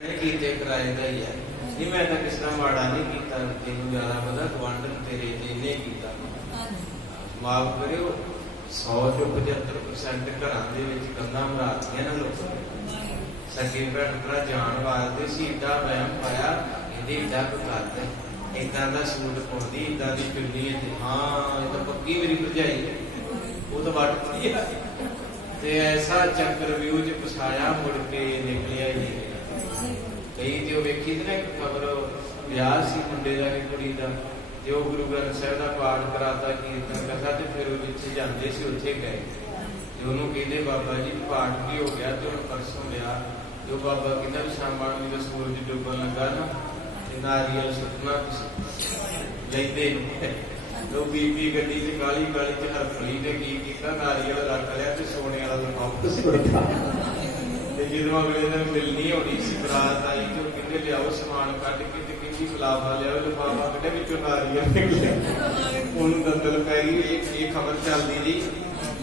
कीते कराए का ही है नहीं। मैं तो किस तरह माड़ा नहीं किया, तेन ज्यादा पता गवांढन तेरे जिन्हें किया माफ करो 100 चो 75% घर कंधा मरातियां ना लोग सगे भैन भरा जान वास्ते सीधा वहम पाया इन्हें इदा को करते इदा का सूट पाँदी इदा की चुनी हाँ ये तो पक्की मेरी भरजाई वो तो वटती है। ऐसा चक्रव्यूह च फसाया मुड़ के निकलिया ही नहीं। कई जो वेखी थी ना एक खबर ब्याह सी मुंडे का कि कुड़ी का जो गुरु ग्रंथ साहिब का पाठ कराता कीर्तन करता तो फिर जिथे जाते सी उत्थे गए जो कहते बाबा जी पाठ भी हो गया तो हम परसों लिया जो बाबा कहता भी शाम जो सूरज डुबन लगा ना नारियल सुटना लेते तो बीबी गड्डी च काली काली च हरफली ने की किया नारियल रख लिया तो सोने वाला लिफाफा सुटता जो अगले दिन मिलनी होनी सी बरात आई तो कहते लियाओ समान कट के कहती गुलाबा लियाओ लिफाफा कटे बिचों नारियल निकलिया उन्होंने दंदल पै गई। ये खबर चलती रही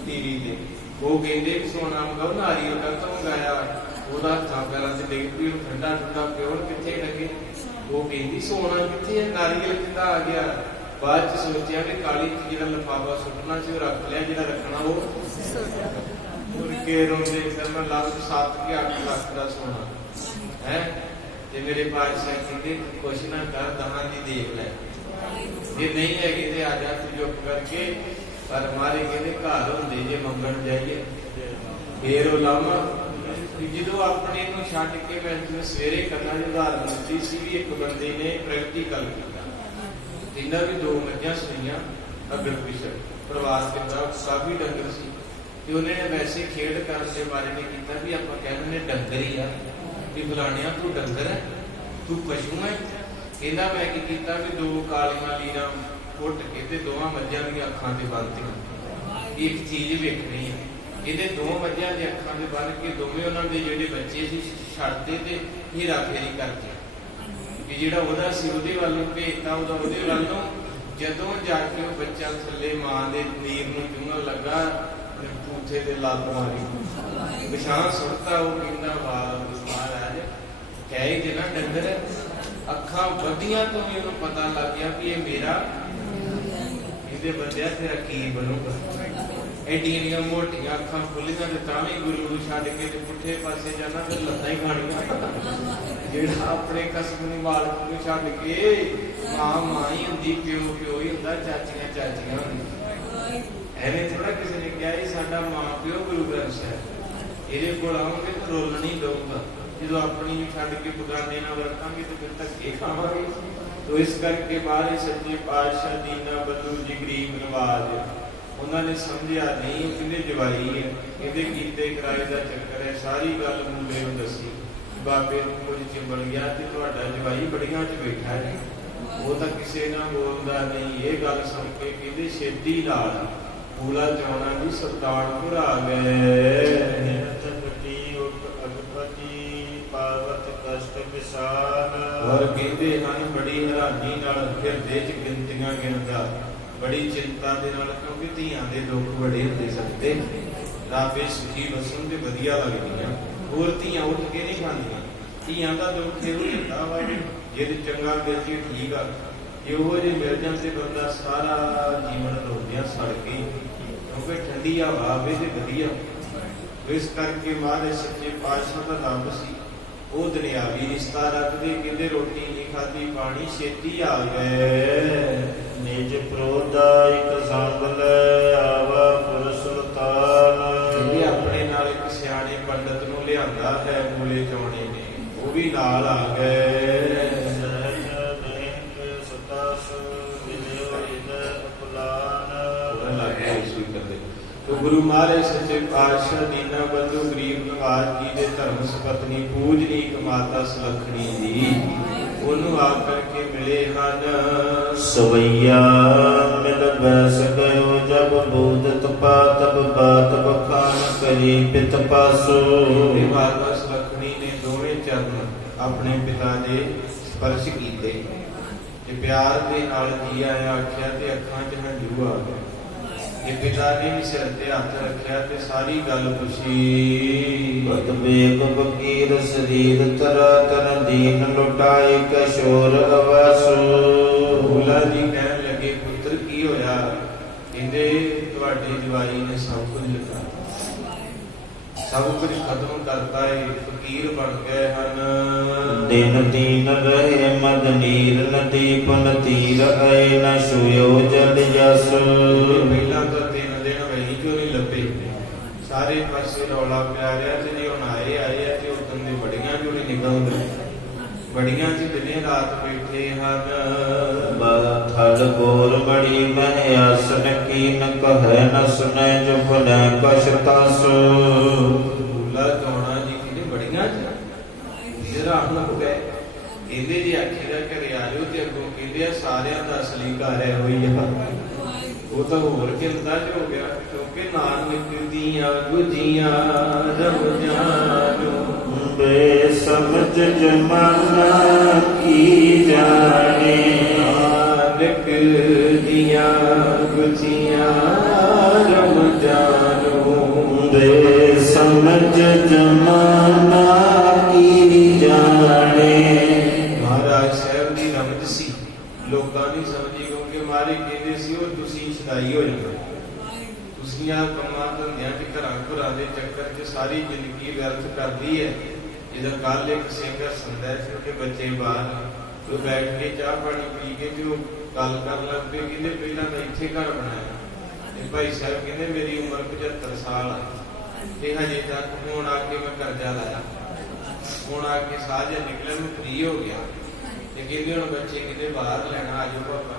टीवी से वो कहते सोना मंगाओ नारियल का तो मंगाया वो हथा पैरों से डिग पी ठंडा ठंडा प्योर कितने लगे वो कहती सोना कितने है नारियल कि आ गया। बाद च सोचा कि काली जो लिफाफा सुटना से रख लिया जो रखना वो रोंदे मैं लग 7 के 8 लाख का सोना है। मेरे पातशाह कहते कुछ ना कर दहां की देख लै जे नहीं है तो आ जा तू चुप करके पर मारे कहते घर होंगे जे मंगण जाइए फिर लामा जो अपने छड़ के मैं सवेरे करना उदाहरण दी सी भी एक बंदे ने प्रैक्टिकल किया भी 2 मझां सुनिया अगल पिछड़ परिवार के काफी डंगर सी उन्होंने वैसे खेड करने के बारे में किया भी आप कहने डंगर ही आ भी फलाने तू डंगर है तू पशु है कहना मैं किया भी 2 कालियां लीरा घुट के दोवां मझां दी अखां ते बन्नतियां एक चीज वेखनी है ये 2 मझां दी अखां ते बन के दोवें उन्हां दे जिहड़े बच्चे सी छड्डदे ते हेरा फेरी करदे कि जिहड़ा ओहदा सी ओहदे वल नूं भेजता ओहदे वल नूं जदों जाके वो बच्चा थल्ले मां दे नीर नूं चुंघण लगा बूथे ते लात मारी पिछां सुटता वो कहंदा वाह महाराज कह ही देना डंगर अखां वधियां तो भी उन्हें पता लग गया कि ये मेरा इहदे बंदिया तेरा की बनूगा। एडियां मोटियां अखां खुलियां ते तां भी गुरु नूं छड्ड के ते पुठे पासे जाना फिर लत्तां ही खाणियां जिहड़ा अपने कसम नूं मालक नूं छड्ड के मां ही हुंदी प्यो प्यो ही हुंदा चाचियां चाचियां हुंदियां। ऐवें थोड़ा किसी ने कहा ये साडा मां प्यो गुरु ग्रंथ साहिब ये कोल आओगे तो रोल नहीं दऊगा जो अपनी भी छड्ड के बगाने नाल रखांगे तो फिर धक्के खावांगे। तो इस करके बाहर सच्चे पातशाह दीना बंधु जी गरीब नवाज उन्होंने समझिया नहीं कहते जवाई है कहते कीते किराए का चक्कर है सारी गल मुंडे नूं दसी बाबे नूं कुछ चिंबड़ गया कि तुहाडा जवाई बड़ियां च बैठा है वो तो किसी ना बोलता नहीं। ये गल सुन के कहते छेती नाल पूला जाना भी सुल्तानपुर आ गए पावत कष्ट किसान और कहते हैं बड़ी हैरानी नाल हिरदे च गिनतियां गिनदा बड़ी चिंता दे नाल क्योंकि धीआं दे दुख बड़े हुंदे सकते राबे सुखी बसन ते वधिया लगदियां होर धीआं उठ के नहीं खांदियां धीआं दा दुख इहो हुंदा वा जे चंगा मिल जे ठीक आ ਇਹੋ ਜਿਹੇ ਮਿਲ ਜਾਂਦੇ ਬੰਦਾ ਸਾਰਾ ਜੀਵਨ ਰੋਂਦਿਆਂ ਸੜ ਗਈ ਕਿਉਂਕਿ ਠੰਡੀ ਹਵਾ ਆਵੇ ਤੇ ਵਧੀਆ। ਇਸ ਕਰਕੇ ਮਹਾਰਾਜ ਸੱਚੇ ਪਾਤਸ਼ਾਹ ਦਾ ਨਾਮ ਸੀ ਉਹ ਦੁਨਿਆਵੀ ਰਿਸ਼ਤਾ ਰੱਖਦੇ ਕਹਿੰਦੇ ਰੋਟੀ ਨਹੀਂ ਖਾਦੀ ਪਾਣੀ ਛੇਤੀ ਆ ਗਏ ਨਿਜ ਪ੍ਰੋਦਾਇਕ ਸੰਭਲ ਆਵਾ ਪੁਰ ਸੁਲਤਾਨ ਕਹਿੰਦੇ ਆਪਣੇ ਨਾਲ ਇੱਕ ਸਿਆਣੇ ਪੰਡਤ ਨੂੰ ਲਿਆਂਦਾ ਹੈ ਮੂਲੇ ਚੌਣੇ ਨੇ ਉਹ ਵੀ ਨਾਲ ਆ ਗਏ। तो गुरु महाराज सच्चे पातशाह दीना बंधु गरीब नवाज जी के धर्म सपत्नी पूजनीक माता सुलखणी जी ओनू आकर के मिले हन सवैया मिल बैस गयो जब बूद तपा तब बात बखान करी पित पासो। माता सुलखणी ने दोवें चरण अपने पिता दे स्पर्श कीते प्यार के नाल जी आया आख्या ते अखां च हंझू आ गए ਕਿ ਪਿਤਾ ਨੇ ਵੀ ਸਿਰ ਤੇ ਹੱਥ ਰੱਖਿਆ ਤੇ ਸਾਰੀ ਗੱਲ ਪੁੱਛੀ। ਬਦ ਵੇਗ ਫਕੀਰ ਸਰੀਰ ਤਰਾ ਤਨ ਦੀਨ ਲੁਟਾਏ ਕਸ਼ੋਰ ਅਵਸੁ। ਭੋਲਾ ਜੀ ਕਹਿਣ ਲੱਗੇ ਪੁੱਤਰ ਕੀ ਹੋਇਆ? ਕਹਿੰਦੇ ਤੁਹਾਡੇ ਜਵਾਈ ਨੇ ਸਭ ਕੁਝ ਲੁਟਾ ਸਭ ਕੁਝ ਖਤਮ ਕਰਤਾ ਏ, ਫਕੀਰ ਬਣ ਗਏ ਹਨ। ਦਿਨ ਦੀਨ ਰਹੇ ਮਦ ਨੀਰ ਨਦੀ ਪਨ ਤੀਰ ਆਏ ਨ ਛੁਇਓ ਜਲ ਜਸ। ਪਹਿਲਾਂ ਤਾਂ 3 ਦਿਨ ਵਹੀ ਚੋਂ ਨਹੀਂ ਲੱਭੇ, ਸਾਰੇ ਪਾਸੇ ਰੌਲਾ ਪਿਆ ਰਿਹਾ ਤੇ ਜੇ ਹੁਣ ਆਏ ਆ ਤੇ ਉਦੋਂ ਦੇ ਬੜੀਆਂ ਚੋਂ ਨਹੀਂ ਨਿਕਲਦੇ, ਬੜੀਆਂ ਚ ਦਿਨੇ ਰਾਤ ਬੈਠੇ ਹਨ। ਥਲ ਗੋਰ ਮੜੀ ਮਹਿ ਆਸਨ ਕੀਨ ਕਹੈ ਨ ਸੁਨੈ ਜੋ ਫਲੈ ਪਛਤਾਸ। ਭੋਲਾ ਗਾਉਣਾ ਜੀ ਕਹਿੰਦੇ ਬੜੀਆਂ ਚ ਹੈਰਾਨ ਹੋ ਗਏ। ਕਹਿੰਦੇ ਜੀ ਆਖੀ ਦਾ ਘਰੇ ਆ ਜਾਓ ਤੇ ਅੱਗੋਂ ਕਹਿੰਦੇ ਆ ਸਾਰਿਆਂ ਦਾ ਅਸਲੀ ਘਰ ਹੈ ਹੋਈ ਆ। ਉਹ ਤਾਂ ਹੋਰ ਚਿੰਤਾ ਚ ਹੋ ਗਿਆ ਕਿਉਂਕਿ ਨਾਨਕ ਦੀਆਂ ਗੁਜੀਆਂ ਰਬ ਜਾਣੋ। ਬੇਸਮਝ ਜਮਾਨਾ ਕੀ ਜਾਣੇ ਨਾਨਕ ਦੀਆਂ ਗੁਜੀਆਂ ਰਬ ਜਾਣੋ। ਬੇਸਮਝ ਜਮਾਨਾ ਕੀ ਜਾਣੇ। ਮਹਾਰਾਜ ਸਾਹਿਬ ਦੀ ਰਮਜ ਸੀ, ਲੋਕਾਂ ਨਹੀਂ ਸਮਝੀ ਕਿਉਂਕਿ ਮਾਰੇ ਕਹਿੰਦੇ ਸੀ ਉਹ ਤੁਸੀਂ ਛਦਾਈ ਹੋ ਜਾਣਾ, ਤੁਸੀਂ ਆ ਕੰਮਾਂ ਧੰਦਿਆਂ ਚ ਘਰਾਂ ਦੇ ਚੱਕਰ ਚ ਸਾਰੀ ਜ਼ਿੰਦਗੀ ਵਿਅਰਥ ਕਰਦੀ ਹੈ। ਜਦੋਂ ਕੱਲ ਇੱਕ ਸਿੰਘ ਸੁਣਦਾ ਸੀ ਕਿ ਬੱਚੇ ਬਾਹਰ ਉਹ ਬੈਠ ਕੇ ਚਾਹ ਪਾਣੀ ਪੀ ਕੇ ਤੇ ਉਹ ਗੱਲ ਕਰਨ ਲੱਗ ਪਏ, ਕਹਿੰਦੇ ਪਹਿਲਾਂ ਤਾਂ ਇੱਥੇ ਘਰ ਬਣਾਇਆ ਤੇ ਭਾਈ ਸਾਹਿਬ ਕਹਿੰਦੇ ਮੇਰੀ ਉਮਰ 75 ਸਾਲ ਆ ਤੇ ਹਜੇ ਤੱਕ ਹੁਣ ਆ ਕੇ ਮੈਂ ਕਰਜ਼ਾ ਲਾਇਆ, ਹੁਣ ਆ ਕੇ ਸਾਜਾ ਨਿਕਲਣ ਨੂੰ ਫਰੀ ਹੋ ਗਿਆ ਤੇ ਕਹਿੰਦੇ ਹੁਣ ਬੱਚੇ ਕਿਤੇ ਬਾਹਰ ਲੈਣਾ ਆ ਜਾਓ ਪਾਪਾ।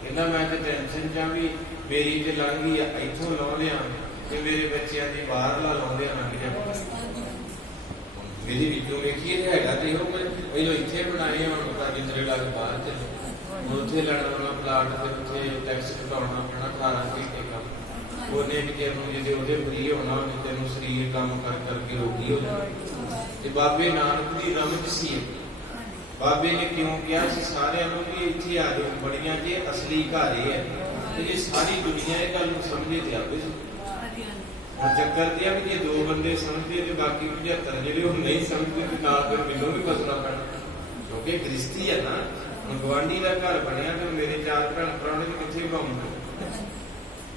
ਕਹਿੰਦਾ ਮੈਂ ਤੇ ਟੈਨਸ਼ਨ ਚ ਆ ਵੀ ਮੇਰੀ ਤੇ ਲੰਘੀ ਆ ਇੱਥੋਂ ਲਾਉਂਦੇ ਆ ਤੇ ਮੇਰੇ ਬੱਚਿਆਂ ਦੀ ਬਾਹਰਲਾ ਲਾਉਂਦੇ ਆ ਲੰਘ ਜਾ। ਮੇਰੀ ਵਿੱਚੋਂ ਵੇਖੀ ਇਹ ਹੈਗਾ ਤੇ ਉਹ ਪਹਿਲਾਂ ਇੱਥੇ ਬਣਾਏ ਹੁਣ ਪਤਾ ਨਹੀਂ ਤੇਰੇ ਲੱਗ ਬਾਹਰ ਚੱਲੇ ਉੱਥੇ ਲੈਣਾ ਵਾਲਾ ਪਲਾਟ ਤੇ ਉੱਥੇ ਟੈਕਸ ਘਟਾਉਣਾ ਪੈਣਾ 18 ਘੰਟੇ ਕੰਮ। ਉਹਨੇ ਵੀ ਤੈਨੂੰ ਜਿਹਦੇ ਉਹਦੇ ਫਰੀ ਹੋਣਾ ਉਹਨੇ ਤੈਨੂੰ ਸਰੀਰ ਕੰਮ ਕਰ ਕਰਕੇ ਰੋਗੀ ਹੋ ਜਾਣਾ। ਤੇ ਬਾਬੇ ਨਾਨਕ ਦੀ ਰਮਜ ਸੀ। ਬਾਬੇ ਨੇ ਕਿਉਂ ਕਿਹਾ ਸੀ ਸਾਰਿਆਂ ਨੂੰ ਵੀ ਇੱਥੇ ਆ ਜਾਓ, ਬੜੀਆਂ ਜੇ ਅਸਲੀ ਘਰ ਇਹ ਹੈ ਤੇ ਜੇ ਸਾਰੀ ਦੁਨੀਆ ਇਹ ਗੱਲ ਨੂੰ ਸਮਝੇ ਤੇ ਆਵੇ। ਹੁਣ ਚੱਕਰ ਤੇ ਆ ਵੀ ਜੇ 2 ਬੰਦੇ ਸਮਝਦੇ ਤੇ ਬਾਕੀ 75 ਜਿਹੜੇ ਉਹ ਨਹੀਂ ਸਮਝਦੇ ਤੇ ਨਾਲ ਫਿਰ ਮੈਨੂੰ ਵੀ ਫਸਣਾ ਪੈਣਾ ਕਿਉਂਕਿ ਗ੍ਰਸਤੀ ਹੈ ਨਾ। ਹੁਣ ਗੁਆਂਢੀ ਦਾ ਘਰ ਬਣਿਆ ਤੇ ਮੇਰੇ 4 ਭੈਣ ਭਰਾ ਨੇ ਕਿੱਥੇ ਬਣਾਉਣਾ,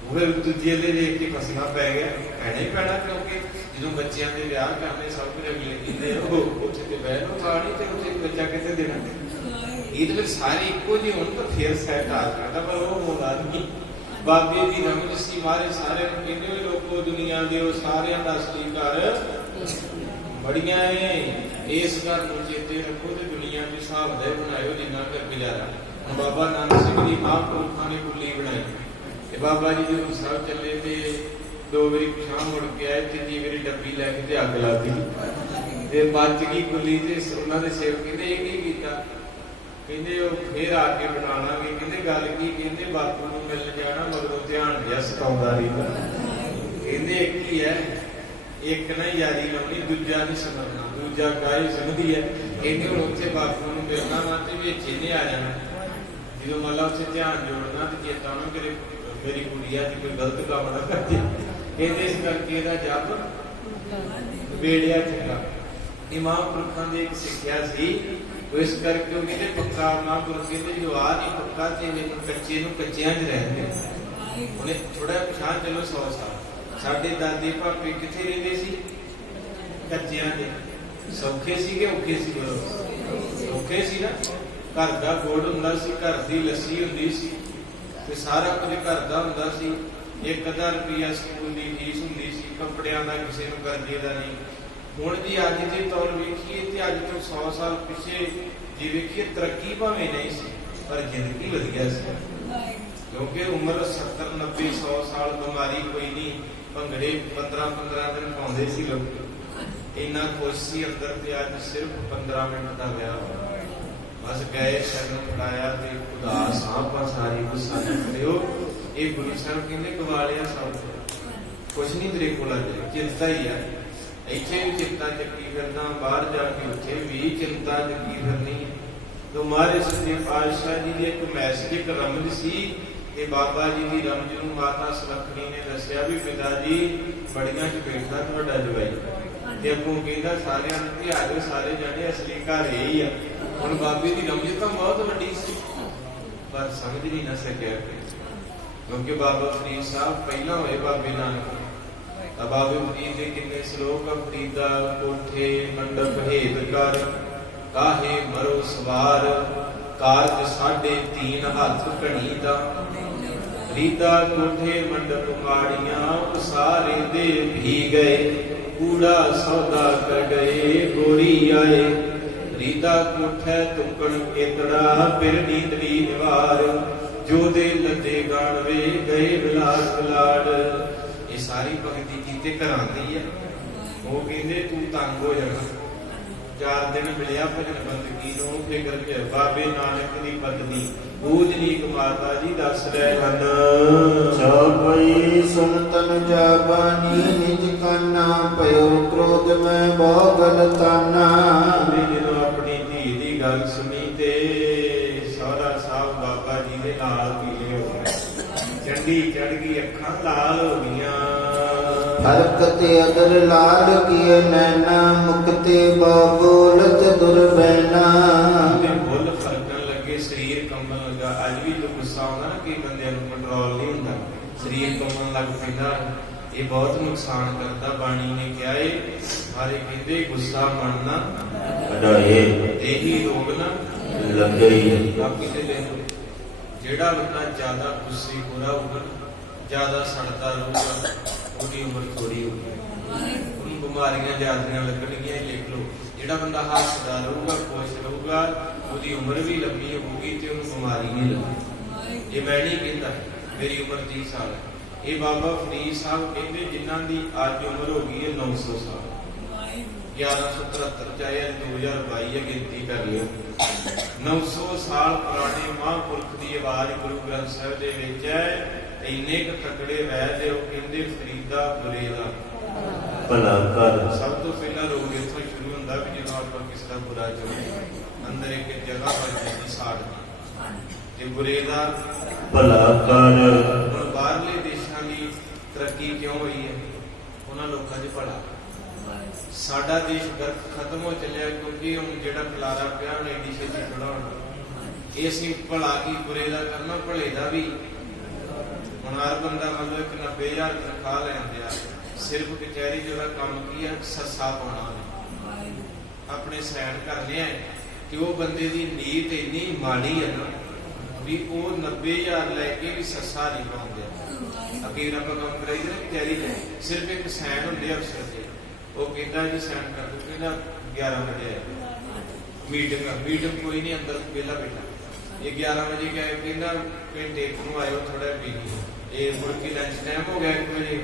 ਉਹ ਫਿਰ ਦੂਜੇ ਦੇ ਦੇਖ ਕੇ ਫਸਣਾ ਪੈ ਗਿਆ, ਪੈਣਾ ਹੀ ਪੈਣਾ ਕਿਉਂਕਿ ਜਦੋਂ ਬੱਚਿਆਂ ਦੇ ਵਿਆਹ ਕਰਨੇ ਸਭ ਕੁਝ ਅਗਲੇ ਕਹਿੰਦੇ ਉਹ ਉੱਥੇ ਤੇ ਬਹਿ ਲੋ ਖਾਣੀ ਤੇ ਉੱਥੇ ਬੱਚਾ ਕਿੱਥੇ ਦੇਣਾ। ਇਹ ਤਾਂ ਫਿਰ ਸਾਰੇ ਇੱਕੋ ਜਿਹੇ ਹੋਣ ਤਾਂ ਫੇਰ ਸੈਟ ਆ ਜਾਂਦਾ ਪਰ ਉਹ ਹੋਣਾ ਨਹੀਂ। ਬਾਬੇ ਦੀ ਰਮਜ ਸੀ ਮਾਰੇ ਸਾਰਿਆਂ ਨੂੰ ਕਹਿੰਦੇ ਹੋਏ ਲੋਕੋ ਦੁਨੀਆ ਦੇ ਉਹ ਸਾਰਿਆਂ ਦਾ ਅਸਲੀ ਘਰ ਬੜੀਆਂ ਏ। ਇਸ ਗੱਲ ਨੂੰ ਚੇਤੇ ਰੱਖੋ ਤੇ ਦੁਨੀਆ ਦੇ ਹਿਸਾਬ ਦੇ ਬਣਾਇਓ ਜਿੰਨਾ ਕਰ ਗੁਜ਼ਾਰਾ। ਬਾਬਾ ਨਾਨਕ ਸਿੰਘ ਦੀ ਮਹਾਂਪੁਰਖਾਂ ਨੇ ਕੁੱਲੀ ਬਣਾਈ ਤੇ ਬਾਬਾ ਜੀ ਜਦੋਂ ਸਾਹਿਬ ਚੱਲੇ ਤੇ 2 ਵਾਰੀ ਪਿਛਾਂ ਮੁੜ ਕੇ ਆਏ ਤੇ 3 ਵਾਰੀ ਡੱਬੀ ਲੈ ਕੇ ਤੇ ਅੱਗ ਲਾ ਦਿੱਤੀ ਤੇ ਬਚ ਗਈ ਕੁੱਲੀ ਤੇ ਉਹਨਾਂ ਦੇ ਸੇਵਕ ਕਹਿੰਦੇ ਇਹ ਕੀ ਕੀਤਾ? ਕਹਿੰਦੇ ਉਹ ਫੇਰ ਆ ਕੇ ਬਣਾ ਲਾਂਗੇ। ਕਹਿੰਦੇ ਗੱਲ ਕੀ? ਕਹਿੰਦੇ ਬਾਪੂ ਨੂੰ ਮਿਲ ਜਾਣਾ ਮਗਰੋਂ ਧਿਆਨ ਜਿਹਾ ਸਤਾਉਂਦਾ ਰਹਿੰਦਾ। ਕਹਿੰਦੇ ਇੱਕ ਹੀ ਹੈ, ਇੱਕ ਨਾ ਯਾਰੀ ਲਾਉਣੀ ਦੂਜਾ ਨਹੀਂ ਸਮਝਣਾ, ਦੂਜਾ ਕਾਹੀ ਸਮਝਦੀ ਹੈ। ਕਹਿੰਦੇ ਹੁਣ ਉੱਥੇ ਬਾਪੂ ਨੂੰ ਮਿਲਣਾ ਵਾ ਤੇ ਵਿੱਚ ਇਹਨੇ ਆ ਜਾਣਾ, ਜਦੋਂ ਮਤਲਬ ਉੱਥੇ ਧਿਆਨ ਜੋੜਨਾ ਤੇ ਚੇਤਾ ਨੂੰ ਕਿ ਮੇਰੀ ਕੁੜੀਆ ਦੀ ਕੋਈ ਗਲਤ ਕੰਮ ਨਾ ਕਰਦੀ। ਕਹਿੰਦੇ ਇਸ ਕਰਕੇ ਇਹਦਾ ਜਪ ਵੇੜਿਆ ਚੰਗਾ। ਇਹ ਮਹਾਂਪੁਰਖਾਂ ਦੀ ਇੱਕ ਸਿੱਖਿਆ ਸੀ। ਇਸ ਕਰਕੇ ਉਹ ਕਹਿੰਦੇ ਪੱਕਾ ਮਹਾਂਪੁਰਖ ਕਹਿੰਦੇ ਜੋ ਆ ਨਹੀਂ ਪੱਕਾ ਤੇ ਕੱਚੇ ਨੂੰ ਕੱਚਿਆਂ 'ਚ ਰਹਿੰਦੇ। ਉਹਨੇ ਥੋੜਾ ਪਿਛਾਂ ਚਲੋ 100 ਸਾਲ ਸਾਡੇ ਦਾਦੇ ਭਾਪੇ ਕਿੱਥੇ ਰਹਿੰਦੇ ਸੀ? ਕੱਚਿਆਂ 'ਚ। ਸੌਖੇ ਸੀਗੇ ਔਖੇ ਸੀ? ਔਖੇ ਸੀ ਨਾ। ਘਰ ਦਾ ਗੁੜ ਹੁੰਦਾ ਸੀ, ਘਰ ਦੀ ਲੱਸੀ ਹੁੰਦੀ ਸੀ ਤੇ ਸਾਰਾ ਕੁਝ ਘਰ ਦਾ ਹੁੰਦਾ ਸੀ। 1,000 ਰੁਪਇਆ ਸਕੂਲ ਦੀ ਫੀਸ ਹੁੰਦੀ ਸੀ, ਕੱਪੜਿਆਂ ਦਾ ਕਿਸੇ ਨੂੰ ਕਰਜ਼ੇ ਦਾ ਨਹੀਂ। ਹੁਣ ਜੀ ਅੱਜ ਦੇ ਤੌਰ ਵੇਖੀਏ ਤੇ ਅੱਜ ਤੋਂ 100 ਸਾਲ ਪਿੱਛੇ ਜੇ ਵੇਖੀਏ ਤਰੱਕੀ ਭਾਵੇਂ ਨਹੀਂ ਸੀ ਪਰ ਜ਼ਿੰਦਗੀ ਵਧੀਆ ਸੀ ਕਿਉਂਕਿ ਉਮਰ 70, 90, 100 ਸਾਲ ਬਿਮਾਰੀ ਕੋਈ ਨਹੀਂ। ਭੰਗੜੇ 15-15 ਦਿਨ ਪਾਉਂਦੇ ਸੀ ਲੋਕ, ਇੰਨਾ ਖੁਸ਼ ਸੀ ਅੰਦਰ ਤੇ ਅੱਜ ਸਿਰਫ 15 ਮਿੰਟ ਦਾ ਵਿਆਹ ਹੋਇਆ। ਬਸ ਗਏ ਸ਼ਰਨ ਫੜਾਇਆ ਤੇ ਉਦਾਸ ਆਪਾਂ ਸਾਰੀ ਗੁੱਸਾ ਨਾ ਕਰਿਓ। ਇਹ ਗੁਰੂ ਸਾਹਿਬ ਕਹਿੰਦੇ ਗਵਾਲਿਆ ਸਭ ਕੁਛ ਨਹੀਂ ਤੇਰੇ ਕੋਲ ਅੱਜ ਚਿੰਤਾ ਹੀ ਆ। ਇੱਥੇ ਵੀ ਚਿੰਤਾ ਚੱਕੀ ਫਿਰਨਾ, ਬਾਹਰ ਜਾ ਕੇ ਉੱਥੇ ਵੀ ਚਿੰਤਾ ਚੱਕੀ ਫਿਰਨੀ। तो हमारे सच्चे पातशाह जी की एक मैसेज एक रमज सी ਤੇ ਬਾਬਾ ਜੀ ਦੀ ਰਮਜ ਨੂੰ ਮਾਤਾ ਸੁਲੱਖਣੀ ਨੇ ਦੱਸਿਆ ਵੀ ਪਿਤਾ ਜੀ ਬੜੀਆਂ ਚ ਬੈਠਦਾ ਤੁਹਾਡਾ ਜਵਾਈ। ਤੇ ਅੱਗੋਂ ਕਹਿੰਦਾ ਸਾਰਿਆਂ ਨੂੰ ਕਿ ਆ ਜਾਓ ਸਾਰੇ ਜਾਣੇ, ਅਸਲੀ ਘਰ ਇਹ ਹੀ ਆ। ਹੁਣ ਬਾਬੇ ਦੀ ਰਮਜ ਤਾਂ ਬਹੁਤ ਵੱਡੀ ਸੀ ਪਰ ਸਮਝ ਨਹੀਂ ਨਾ ਸਕਿਆ, ਕਿਉਂਕਿ ਬਾਬਾ ਫਰੀਦ ਸਾਹਿਬ ਪਹਿਲਾਂ ਹੋਏ ਬਾਬੇ ਨਾਨਕ। ਤਾਂ ਬਾਬੇ ਫਰੀਦ ਦੇ ਕਿੰਨੇ ਸ਼ਲੋਕ ਆ, ਫਰੀਦਾ ਕੋਠੇ ਮੰਡਪ ਹੇਤ ਕਰ ਕਾਹੇ ਮਰੋ ਸਵਾਰ, ਕਾਰਜ ਸਾਢੇ ਤੀਨ ਹੱਥ ਘਣੀ ਦਾ। ਫਰੀਦਾ ਕੋਠੇ ਮੰਡਪ ਮਾੜੀਆਂ ਸਾਰੇ ਦੇ ਵੀ ਗਏ, ਕੂੜਾ ਸੌਦਾ ਕਰ ਗਏ ਗੋਰੀ ਆਏ। ਫਰੀਦਾ ਕੋਠੇ ਤੁਕਣ ਕੇਤੜਾ ਫਿਰ ਨੀਂਦੜੀ ਨਿਵਾਰ, ਜੋ ਦੇ ਲੱਦੇ ਗਾਣਵੇ ਗਏ ਬਿਲਾੜ ਬਿਲਾੜ। ਇਹ ਸਾਰੀ ਭਗਤੀ ਕੀਤੇ ਘਰਾਂ ਦੀ ਹੈ। ਉਹ ਕਹਿੰਦੇ ਤੂੰ ਤੰਗ ਹੋ ਜਾਣਾ। 4 ਦਿਨ ਮਿਲਿਆ ਭਜਨ ਬੰਦਗੀ ਨੂੰ, ਫਿਕਰ ਚ ਬਾਬੇ ਨਾਨਕ ਦੀ ਪਤਨੀ ਪੂਜਨੀਕ ਮਾਤਾ ਜੀ ਦੱਸ ਰਹੇ ਹਨ। ਚੌਪਈ ਸੁਨਤਨ ਜਾਬਾਨੀ ਨਿਜ ਕਾਨਾ, ਪਇਓ ਕ੍ਰੋਧ ਮੈਂ ਬਹੁ ਗਲਤਾਨਾ। ਜਦੋਂ ਆਪਣੀ ਧੀ ਦੀ ਗੱਲ ਸੁਣੀ ਤੇ ਸਹੁਰਾ ਸਾਹਿਬ ਬਾਬਾ ਜੀ ਦੇ ਨਾਲ ਪੀਲੇ ਹੋ ਗਏ, ਚੰਡੀ ਚੜ ਗਈ, ਅੱਖਾਂ ਲਾਲ ਹੋ ਗਈਆਂ। ਹਰਕਤੇ ਅਦਰ ਲਾਲ ਕੀਏ ਨੈਣਾ, ਮੁਕਤੇ ਬਾਬੋਲਤ ਦੁਰਬੈਨਾ। ਬੁੱਲ ਫਰਕਣ ਲੱਗੇ, ਸਰੀਰ ਕੰਬਣ ਲੱਗਾ। ਅੱਜ ਵੀ ਜੋ ਗੁੱਸਾ ਆਉਂਦਾ ਨਾ ਕਈ ਬੰਦਿਆਂ ਨੂੰ ਕੰਟਰੋਲ ਨਹੀਂ ਹੁੰਦਾ, ਸਰੀਰ ਕੰਬਣ ਲੱਗ ਪੈਂਦਾ। ਇਹ ਬਹੁਤ ਨੁਕਸਾਨ ਕਰਦਾ। ਬਾਣੀ ਨੇ ਕਿਹਾ ਏ ਸਾਰੇ ਕਹਿੰਦੇ ਗੁੱਸਾ ਮੰਨਣਾ ਕਢਾਏ, ਇਹੀ ਰੋਗ ਨਾ ਲੱਗਈ। ਬਾਕੀ ਤੇ ਲੈ ਲਓ, ਜਿਹੜਾ ਬੰਦਾ ਜ਼ਿਆਦਾ ਗੁੱਸੇ ਹੋਣਾ ਹੋਊਗਾ, ਜ਼ਿਆਦਾ ਸੜਦਾ ਰਹੂਗਾ, ਉਹਦੀ ਉਮਰ ਥੋੜੀ ਹੋਊਗੀ, ਉਹਨੂੰ ਬਿਮਾਰੀਆਂ ਜ਼ਿਆਦੀਆਂ ਲੱਗਣਗੀਆਂ। ਇਹ ਲਿਖ ਲਓ, ਜਿਹੜਾ ਬੰਦਾ ਹੱਸਦਾ ਰਹੂਗਾ, ਖੁਸ਼ ਰਹੂਗਾ, ਉਹਦੀ ਉਮਰ ਵੀ ਲੰਬੀ ਹੋਊਗੀ ਤੇ ਉਹਨੂੰ ਬਿਮਾਰੀ ਨਹੀਂ ਲੱਗੂਗੀ। ਇਹ ਮੈਂ ਨਹੀਂ ਕਹਿੰਦਾ, ਮੇਰੀ ਉਮਰ 30 ਸਾਲ ਹੈ। ਇਹ ਬਾਬਾ ਫਰੀਦ ਸਾਹਿਬ ਕਹਿੰਦੇ ਜਿਨ੍ਹਾਂ ਦੀ ਅੱਜ ਉਮਰ ਹੋ ਗਈ ਹੈ 900 ਸਾਲ, 1173 ਚਾਹੇ 2022 ਹੈ, ਗਿਣਤੀ ਕਰ ਲਿਓ। 900 ਸਾਲ ਪੁਰਾਣੇ ਮਹਾਂਪੁਰਖ ਦੀ ਆਵਾਜ਼ ਗੁਰੂ ਗ੍ਰੰਥ ਸਾਹਿਬ ਦੇ ਵਿੱਚ ਹੈ। ਇੰਨੇ ਕੁ ਤਕੜੇ ਵੈਦ ਉਹ ਕਹਿੰਦੇ ਫਰੀਦਾ ਬੁਰੇ ਦਾ ਭਲਾ ਕਰ। ਸਭ ਤੋਂ ਪਹਿਲਾਂ ਰੋਗ ਇੱਥੋਂ ਸ਼ੁਰੂ ਹੁੰਦਾ ਵੀ ਜਦੋਂ ਆਪਾਂ ਕਿਸੇ ਦਾ ਬੁਰਾ ਚਾਹੁੰਦੇ, ਅੰਦਰ ਇੱਕ ਜਗ੍ਹਾ ਬਣ ਜਾਂਦੀ ਸਾੜ ਦੀ, ਤੇ ਬੁਰੇ ਦਾ ਭਲਾ ਕਰ। ਹੁਣ ਬਾਹਰਲੇ ਦੇਸ਼ਾਂ ਦੀ ਤਰੱਕੀ ਕਿਉਂ ਹੋਈ ਹੈ? ਉਹਨਾਂ ਲੋਕਾਂ 'ਚ ਭਲਾ। ਸਾਡਾ ਦੇਸ਼ ਗਰਕ ਖਤਮ ਹੋ ਚੱਲਿਆ ਕਿਉਂਕਿ ਹੁਣ ਜਿਹੜਾ ਖਲਾਰਾ ਪਿਆ ਉਹਨੇ ਏਡੀ ਛੇਤੀ ਖੜਾਉਣਾ। ਇਹ ਅਸੀਂ ਭਲਾ ਕੀ ਬੁਰੇ ਦਾ ਕਰਨਾ, ਭਲੇ ਦਾ ਵੀ। ਹੁਣ ਹਰ ਬੰਦਾ ਮਤਲਬ ਇੱਕ 90,000 ਤਨਖਾਹ ਲੈਂਦੇ ਆ, ਸਿਰਫ ਕਚਹਿਰੀ ਜਿਹੜਾ ਕੰਮ ਕੀ ਹੈ, ਸੱਸਾ ਪਾਉਣਾ। ਆਪਣੇ ਸੈਨ ਕਰਨੇ ਆ ਕਿ ਉਹ ਬੰਦੇ ਦੀ ਨੀਤ ਇੰਨੀ ਮਾੜੀ ਹੈ ਨਾ ਵੀ ਉਹ 90,000 ਲੈ ਕੇ ਵੀ ਸੱਸਾ ਨਹੀਂ ਪਾਉਂਦੇ। ਅਕੀਰ ਆਪਾਂ ਕੰਮ ਕਰਾਈਦਾ ਕਚਹਿਰੀ ਲੈ, ਸਿਰਫ ਇੱਕ ਸੈਨ ਹੁੰਦੇ ਅਫਸਰ ਦੇ। ਉਹ ਕਹਿੰਦਾ ਜੀ ਸੈਨ ਕਰ ਦੋ, ਕਹਿੰਦਾ 11 ਵਜੇ ਮੀਟਿੰਗ ਕੋਈ ਨਹੀਂ, ਅੰਦਰ ਵਿਹਲਾ ਬੈਠਾ। ਇਹ 11 ਵਜੇ ਗਏ, ਕਹਿੰਦਾ ਘੰਟੇ ਨੂੰ ਆਇਓ, ਥੋੜਾ ਬਿਜੀ। ਇਹ ਮੁੜ ਕੇ ਲੰਚ ਟਾਈਮ ਹੋ ਗਿਆ 1 ਵਜੇ,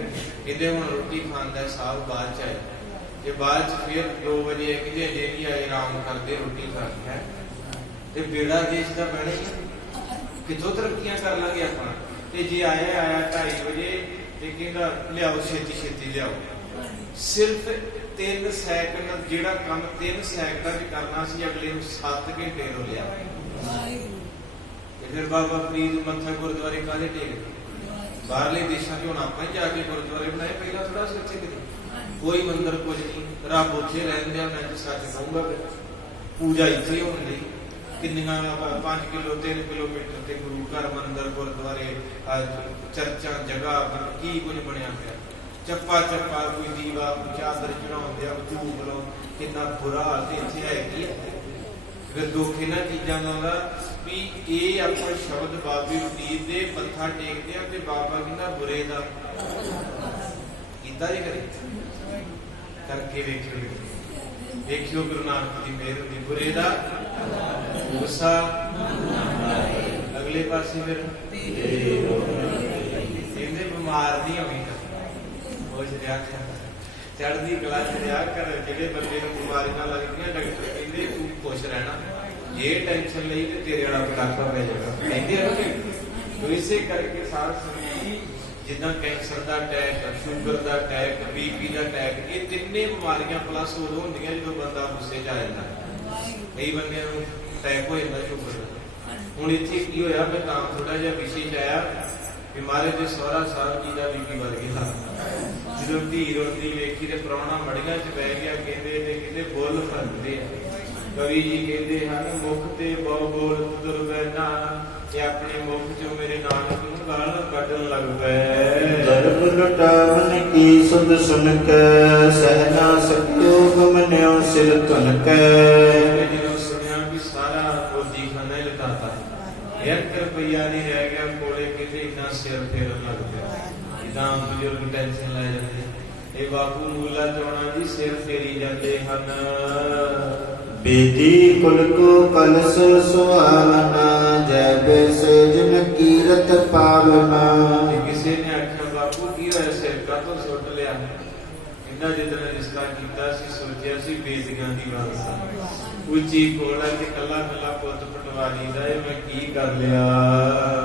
ਕਹਿੰਦੇ ਹੁਣ ਰੋਟੀ ਖਾਂਦਾ ਸਾਹਿਬ ਬਾਅਦ ਚ ਆਏ। ਤੇ ਬਾਅਦ ਚ ਫਿਰ 2 ਵਜੇ ਕਹਿੰਦੇ ਅਜੇ ਨਹੀਂ ਆਏ, ਆਰਾਮ ਕਰਦੇ ਰੋਟੀ ਖਾ ਕੇ। ਹੈ ਤੇ ਬੇੜਾ ਦੇਸ਼ ਦਾ ਬਣੇ, ਕਿੱਥੋਂ ਤਰੱਕੀਆਂ ਕਰ ਲਾਂਗੇ ਆਪਾਂ। ਤੇ ਜੇ ਆਇਆ 2:30 ਵਜੇ ਤੇ ਕਹਿੰਦਾ ਲਿਆਓ ਛੇਤੀ ਲਿਆਓ। ਸਿਰਫ 3 ਸੈਕਿੰਡ, ਜਿਹੜਾ ਕੰਮ 3 ਸੈਕਿੰਡਾਂ 'ਚ ਕਰਨਾ ਸੀ ਅਗਲੇ ਨੂੰ 7 ਘੰਟੇ ਹੋ ਲਿਆ। ਤੇ ਫਿਰ ਬਾਬਾ ਫਰੀਦ ਮੱਥਾ ਗੁਰਦੁਆਰੇ ਕਾਹਦੇ ਟੇਕ? ਬਾਹਰਲੇ ਦੇਸ਼ਾਂ 'ਚ ਹੁਣ ਆਪਾਂ ਹੀ ਜਾ ਕੇ ਗੁਰਦੁਆਰੇ ਬਣਾਏ, ਪਹਿਲਾਂ ਥੋੜਾ ਸੀ ਉੱਥੇ ਕਿਤੇ ਕੋਈ ਮੰਦਰ ਕੁਝ ਨਹੀਂ, ਰੱਬ ਉੱਥੇ ਰਹਿੰਦੇ ਆ। ਮੈਂ ਤਾਂ ਸੱਚ ਕਹੂੰਗਾ ਪੂਜਾ ਇੱਥੇ ਹੁੰਦੀ। ਕਿੰਨੀਆਂ 5 ਕਿਲੋ 3 ਕਿਲੋਮੀਟਰ ਤੇ ਗੁਰੂ ਘਰ, ਮੰਦਰ, ਗੁਰਦੁਆਰੇ, ਚਰਚਾਂ, ਜਗ੍ਹਾ, ਕੀ ਕੁਝ ਬਣਿਆ ਪਿਆ। ਚੱਪਾ ਕੋਈ ਦੀਵਾ, ਕੋਈ ਚਾਦਰ ਚੜਾਉਂਦੇ ਆ, ਝੂਬ ਲਓ, ਕਿੰਨਾ ਬੁਰਾ ਹਾਲ। ਤੇ ਇੱਥੇ ਹੈ ਕੀ ਹੈ? ਫਿਰ ਦੁੱਖ ਇਹਨਾਂ ਚੀਜ਼ਾਂ ਦਾ ਵੀ ਇਹ ਆਪਾਂ ਸ਼ਬਦ ਬਾਬੇ ਫਰੀਦ ਦੇ ਮੱਥਾ ਟੇਕਦੇ ਆ ਤੇ ਬਾਬਾ ਕਹਿੰਦਾ ਬੁਰੇ ਦਾ ਕਿੱਦਾਂ ਹੀ ਕਰੇ ਕਰਕੇ ਵੇਖਿਓ ਗੁਰੂ ਨਾਨਕ ਦੀ ਮਿਹਰ ਦੀ। ਬੁਰੇ ਦਾ ਗੁੱਸਾ, ਅਗਲੇ ਪਾਸੇ ਫਿਰ ਇਹਦੇ ਬਿਮਾਰ ਨਹੀਂ ਹੋਣੀ ਚੜ੍ਹਦੀ ਕਲਾ ਚ ਰਿਹਾ ਕਰ। ਜਿਹੜੇ ਬੰਦੇ ਨੂੰ ਬਿਮਾਰੀਆਂ ਲੱਗਦੀਆਂ ਡਾਕਟਰ ਕਹਿੰਦੇ ਤੂੰ ਖੁਸ਼ ਰਹਿਣਾ, ਜੇ ਟੈਨਸ਼ਨ ਲਈ ਤੇ ਤੇਰੇ ਵਾਲਾ ਪਟਾਕਾ ਪੈ ਜਾਏਗਾ, ਕਹਿੰਦੇ ਆ। ਇਸੇ ਕਰਕੇ ਸਾਰ ਸੰਗਤ ਜਿੱਦਾਂ ਕੈਂਸਰ ਦਾ ਅਟੈਕ, ਸ਼ੂਗਰ ਦਾ ਅਟੈਕ, BP ਦਾ ਅਟੈਕ, ਇਹ ਤਿੰਨੇ ਬਿਮਾਰੀਆਂ ਪਲੱਸ ਉਦੋਂ ਹੁੰਦੀਆਂ ਜਦੋਂ ਬੰਦਾ ਗੁੱਸੇ ਚ ਆ ਜਾਂਦਾ। ਕਈ ਬੰਦਿਆਂ ਨੂੰ ਅਟੈਕ ਹੋ ਜਾਂਦਾ ਸ਼ੂਗਰ ਦਾ, ਹੁਣ ਇੱਥੇ ਕੀ ਹੋਇਆ, ਮੈਂ ਤਾਂ ਥੋੜਾ ਜਿਹਾ ਵਿਸ਼ੇ ਚ ਆਇਆ ਕਿ ਮਹਾਰਾਜ ਦੇ ਸਹੁਰਾ ਸਾਹਿਬ ਜੀ ਦਾ ਬੀਬੀ ਵਰ ਗਿਆ। ਜਦੋਂ ਧੀ ਰੋਂਦੀ ਵੇਖੀ ਤੇ ਪ੍ਰਾਹੁਣਾ ਮੜੀਆਂ ਚ ਬਹਿ ਗਿਆ, ਕਹਿੰਦੇ ਤੇ ਕਿਤੇ ਬੁੱਲ ਫਰਦੇ ਆ। ਕਵੀ ਜੀ ਕਹਿੰਦੇ ਹਨ, ਮੁਖ ਤੇ ਬਹੁ ਬੋਲ ਦੁਰਵੈਨਾ, ਇਹ ਆਪਣੇ ਮੁਖ ਚੋਂ ਮੇਰੇ ਨਾਨਕ ਨੂੰ ਗਾਲ ਕੱਢਣ ਲੱਗ ਪਏ। ਗਰਭ ਲੁਟਾਵਨ ਕੀ ਸੁਧ ਸੁਨ ਕੈ, ਸਹਿਨਾ ਸਕਿਓ ਗਮਨਿਓ ਸਿਰ ਧੁਨ ਕੈ। ਜਦੋਂ ਸੁਣਿਆ ਕਿ ਸਾਰਾ ਫੌਜੀ ਖਾਨਾ ਹੀ ਲਟਾਤਾ, 1 ਰੁਪਈਆ ਨਹੀਂ ਰਹਿ ਗਿਆ ਕੋਲੇ, ਕਿਤੇ ਇੰਨਾ ਸਿਰ ਫੇਰਨ ਲੱਗ ਪਿਆ। ਜਿੱਦਾਂ ਬਜ਼ੁਰਗ ਟੈਨਸ਼ਨ ਲੈ ਜਾਂਦੇ, ਇਹ ਬਾਪੂ ਮੂਲਾ ਚੋਣਾ ਜੀ ਸਿਰ ਫੇਰੀ ਜਾਂਦੇ ਹਨ। ਬੇਦੀ ਕੁਲ ਕੋ ਕਲਸ ਸੁਹਾਵਨਾ, ਜੈ ਬੈਸ ਜਨ ਕੀਰਤ ਪਾਵਨਾ। ਕਿਸੇ ਨੇ ਆਖਿਆ ਬਾਪੂ ਕੀ ਹੋਇਆ, ਸਿਰ ਕਾਹਤੋਂ ਸੁੱਟ ਲਿਆ? ਇਹਨਾਂ ਜਿੱਦਣ ਰਿਸ਼ਤਾ ਕੀਤਾ ਸੀ ਸੋਚਿਆ ਸੀ ਬੇਟੀਆਂ ਦੀ ਵਾਰਸਾ, ਉੱਚੀ ਕੋਲਾ ਤੇ ਕੱਲਾ ਕੱਲਾ ਪੁੱਤ ਪਟਵਾਰੀ ਦਾ, ਇਹ ਮੈਂ ਕੀ ਕਰ ਲਿਆ?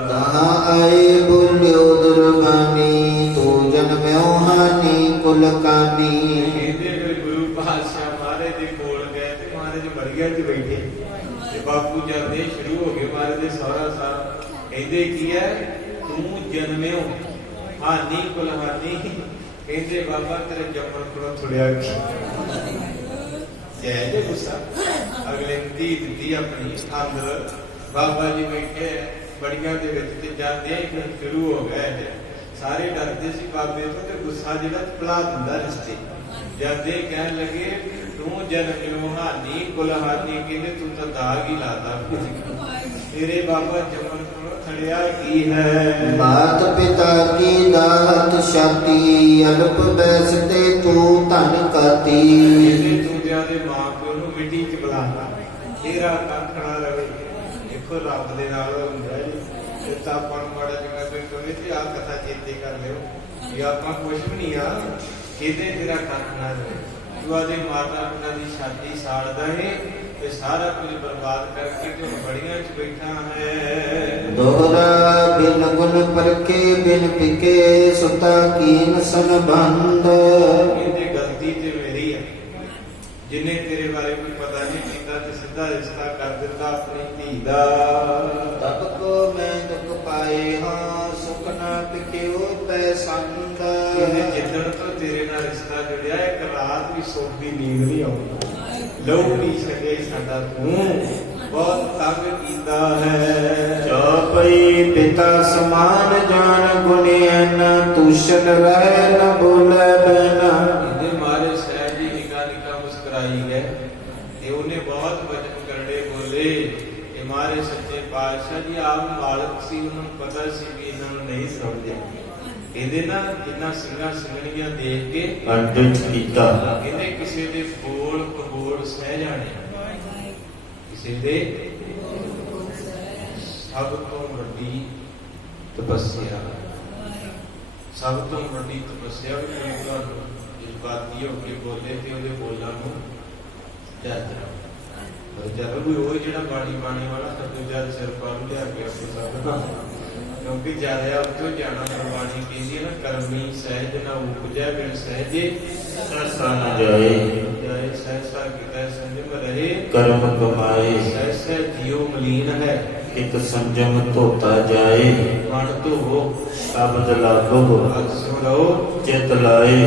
ਤਹਾਂ ਆਏ ਬੋਲਿਓ ਦੁਰਬਾਨੀ, ਤੂੰ ਜਨਮਿਓ ਹਾਨੀ ਕੁਲ ਕਾਨੀ। ਕਹਿੰਦੇ ਫਿਰ ਗੁਰੂ ਪਾਤਸ਼ਾਹ ਮਹਾਰਾਜ ਦੇ ਕੋਲ ਗਏ ਤੇ ਮਹਾਰਾਜ ਮਰਗਿਆ ਚ ਬੈਠੇ ਤੇ ਬਾਪੂ ਜਾਂਦੇ ਸ਼ੁਰੂ ਹੋ ਗਏ। ਮਹਾਰਾਜ ਦੇ ਸਹੁਰਾ ਸਾਹਿਬ ਕਹਿੰਦੇ ਕੀ ਹੈ, ਤੂੰ ਜਨਮਿਓ ਹਾਨੀ ਕੁਲ ਹਾਨੀ। ਕਹਿੰਦੇ ਬਾਬਾ ਤੇਰੇ ਜੰਮਣ ਕੋਲੋਂ ਥੁੜਿਆ ਜੈ ਜੇ ਗੁੱਸਾ। ਅਗਲੇ ਨੂੰ ਧੀ ਦਿੱਤੀ ਆਪਣੀ ਅੰਦਰ, ਬਾਬਾ ਜੀ ਬੈਠੇ ਬੜੀਆਂ ਦੇ ਵਿੱਚ ਤੇ ਜਾਂਦੇ ਹੀ ਸ਼ੁਰੂ ਹੋ ਗਏ। ਸਾਰੇ ਡਰਦੇ ਸੀ ਬਾਬੇ ਤੋਂ ਤੇ ਗੁੱਸਾ ਜਿਹੜਾ ਪਲਾ ਦਿੰਦਾ ਰਿਸ਼ਤੇ। ਜਾਂਦੇ ਕਹਿਣ ਲੱਗੇ ਤੂੰ ਜਨਮਿਓ ਹਾਨੀ ਕੁਲ ਹਾਨੀ, ਕਹਿੰਦੇ ਤੂੰ ਤਾਂ ਦਾਗ ਹੀ ਲਾਦਾ ਤੇਰੇ ਬਾਬਾ ਜੰਮਣ ਕੋਲੋਂ ਥੜਿਆ ਕੀ ਹੈ? ਮਾਤ ਪਿਤਾ ਕੀ ਦਾਤ ਛਾਤੀ, ਅਲਪ ਬੈਸ ਤੇ ਤੂੰ ਧਨ ਕਾਤੀ। ਕਹਿੰਦੇ ਤੂੰ ਜਿਆਦੇ ਮਾਂ ਪਿਓ ਨੂੰ ਮਿੱਟੀ ਚ ਬੁਲਾਤਾ, ਤੇਰਾ ਕੱਖਣਾ ਰਵੇ। ਦੇਖੋ ਰੱਬ ਦੇ ਨਾਲ ਹੁੰਦਾ ਜੀ, ਜੇ ਤਾਂ ਆਪਾਂ ਨੂੰ ਮਾੜਾ ਚੰਗਾ ਕੋਈ ਕਵੇ ਤੇ ਆਹ ਕਥਾ ਚੇਤੇ ਕਰ ਲਿਓ ਵੀ ਆਪਾਂ ਕੁਛ ਵੀ ਨਹੀਂ ਆ, ਕਿਤੇ ਤੇਰਾ ਕੱਖ ਨਾ ਰਵੇ। ਤੂੰ ਆਦੇ ਮਾਤਾ ਪਿਤਾ ਦੀ ਛਾਤੀ ਸਾੜਦਾ ਹੈ ਤੇ ਸਾਰਾ ਕੁਝ ਬਰਬਾਦ ਕਰਕੇ ਤੂੰ ਬੜੀਆਂ ਚ ਬੈਠਾ ਹੈ। ਦੋਹਰਾ ਬਿਨ ਗੁਣ ਪਰਖੇ ਬਿਨ ਪਿਕੇ, ਸੁਤਾ ਕੀਨ ਸੰਬੰਧ। ਇਹਦੇ ਗਲਤੀ ਤੇ ਮੇਰੀ ਹੈ, ਜਿੰਨੇ ਤੇਰੇ ਬਾਰੇ ਕੋਈ ਪਤਾ ਨਹੀਂ ਕੀਤਾ ਤੇ ਸਿੱਧਾ ਰਿਸ਼ਤਾ ਕਰ ਦਿੱਤਾ ਆਪਣੀ ਧੀ ਦਾ। ਤਬ ਕੋ ਮੈਂ ਦੁਖ ਪਾਏ ਹਾਂ, ਸੁਖ ਨਾ ਪਿਕਿਓ ਤੈ ਸੰਗ। ਇਹਨੇ ਜਿੱਦਣ ਤੋਂ ਤੇਰੇ ਨਾਲ ਰਿਸ਼ਤਾ ਜੁੜਿਆ, ਇੱਕ ਰਾਤ ਵੀ ਸੁੱਖ ਦੀ ਨੀਂਦ ਨਹੀਂ ਆਉਂਦੀ। ਲਹੂ ਪੀ ਸਕੇ ਸਾਡਾ ਤੂੰ, ਬਹੁਤ ਤੰਗ ਕੀਤਾ ਹੈ। ਚੌਪਈ ਪਿਤਾ ਸਮਾਨ ਜਾਨ ਗੁਣਿਆਨ, ਤੂਸ਼ਲ ਰਹਿ ਨ ਬੋਲੇ ਬੈਨਾ। ਇਹਦੇ ਮਾਰੇ ਸਹਿਜ ਹੀ ਨਿਕਾ ਨਿਕਾ ਮੁਸਕਰਾਈ ਗਏ ਤੇ ਉਹਨੇ ਬਹੁਤ ਵਚਨ ਕਰੜੇ ਬੋਲੇ। ਇਹ ਮਾਰੇ ਸੱਚੇ ਪਾਤਸ਼ਾਹ ਜੀ ਆਪ ਮਾਲਕ ਸੀ, ਉਹਨਾਂ ਨੂੰ ਪਤਾ ਸੀ ਵੀ ਇਹਨਾਂ ਨੂੰ ਨਹੀਂ ਸਮਝਿਆ। ਕਹਿੰਦੇ ਨਾ ਜਿੰਨਾ ਸਿੰਘਾਂ ਸਿੰਘਣੀਆਂ ਦੇਖ ਕੇ ਅੰਡਿਤ ਕੀਤਾ, ਕਹਿੰਦੇ ਕਿਸੇ ਦੇ ਬੋਲ ਕਬੋਲ ਸਹਿ ਜਾਣੇ, ਕਿਸੇ ਦੇ ਸਭ ਤੋਂ ਵੱਡੀ ਤਪੱਸਿਆ, ਸਭ ਤੋਂ ਵੱਡੀ ਤਪੱਸਿਆ ਵੀ ਕੋਈ ਤੁਹਾਨੂੰ ਜਜ਼ਬਾਤੀ ਹੋ ਕੇ ਬੋਲੇ ਤੇ ਉਹਦੇ ਬੋਲਾਂ ਨੂੰ ਜੱਜ ਜਦ ਵੀ ਉਹ ਜਿਹੜਾ ਬਾਣੀ ਬਾਣੀ ਵਾਲਾ ਸਭ ਜਦ ਸਿਰ ਪਰ ਲਿਆ ਕੇ ਆਪਣੇ ਸਭ, ਕਿਉਂਕਿ ਜਿਆਦਾ ਉੱਤੋਂ ਜਾਣਾ ਬਾਣੀ ਕਹਿੰਦੀ ਹੈ ਨਾ, ਕਰਮੀ ਸਹਿਜ ਨਾ ਉਪਜੈ ਬਿਨ ਸਹਿਜੇ ਸਹਸਾ ਨ ਜਾਏ। ਜਾਏ ਸਹਿਸਾ ਕੀਤਾ ਸੰਜਮ ਰਹੇ, ਕਰਮ ਕਮਾਏ ਸਹਿਸਾ ਜੀਉ ਮਲੀਨ ਹੈ। ਇਕ ਸੰਜਮ ਧੋਤਾ ਜਾਏ, ਮਨ ਧੋਵੋ ਸ਼ਬਦ ਲਾਭੋ ਅਗ ਸੁਣੋ ਚਿਤ ਲਾਏ।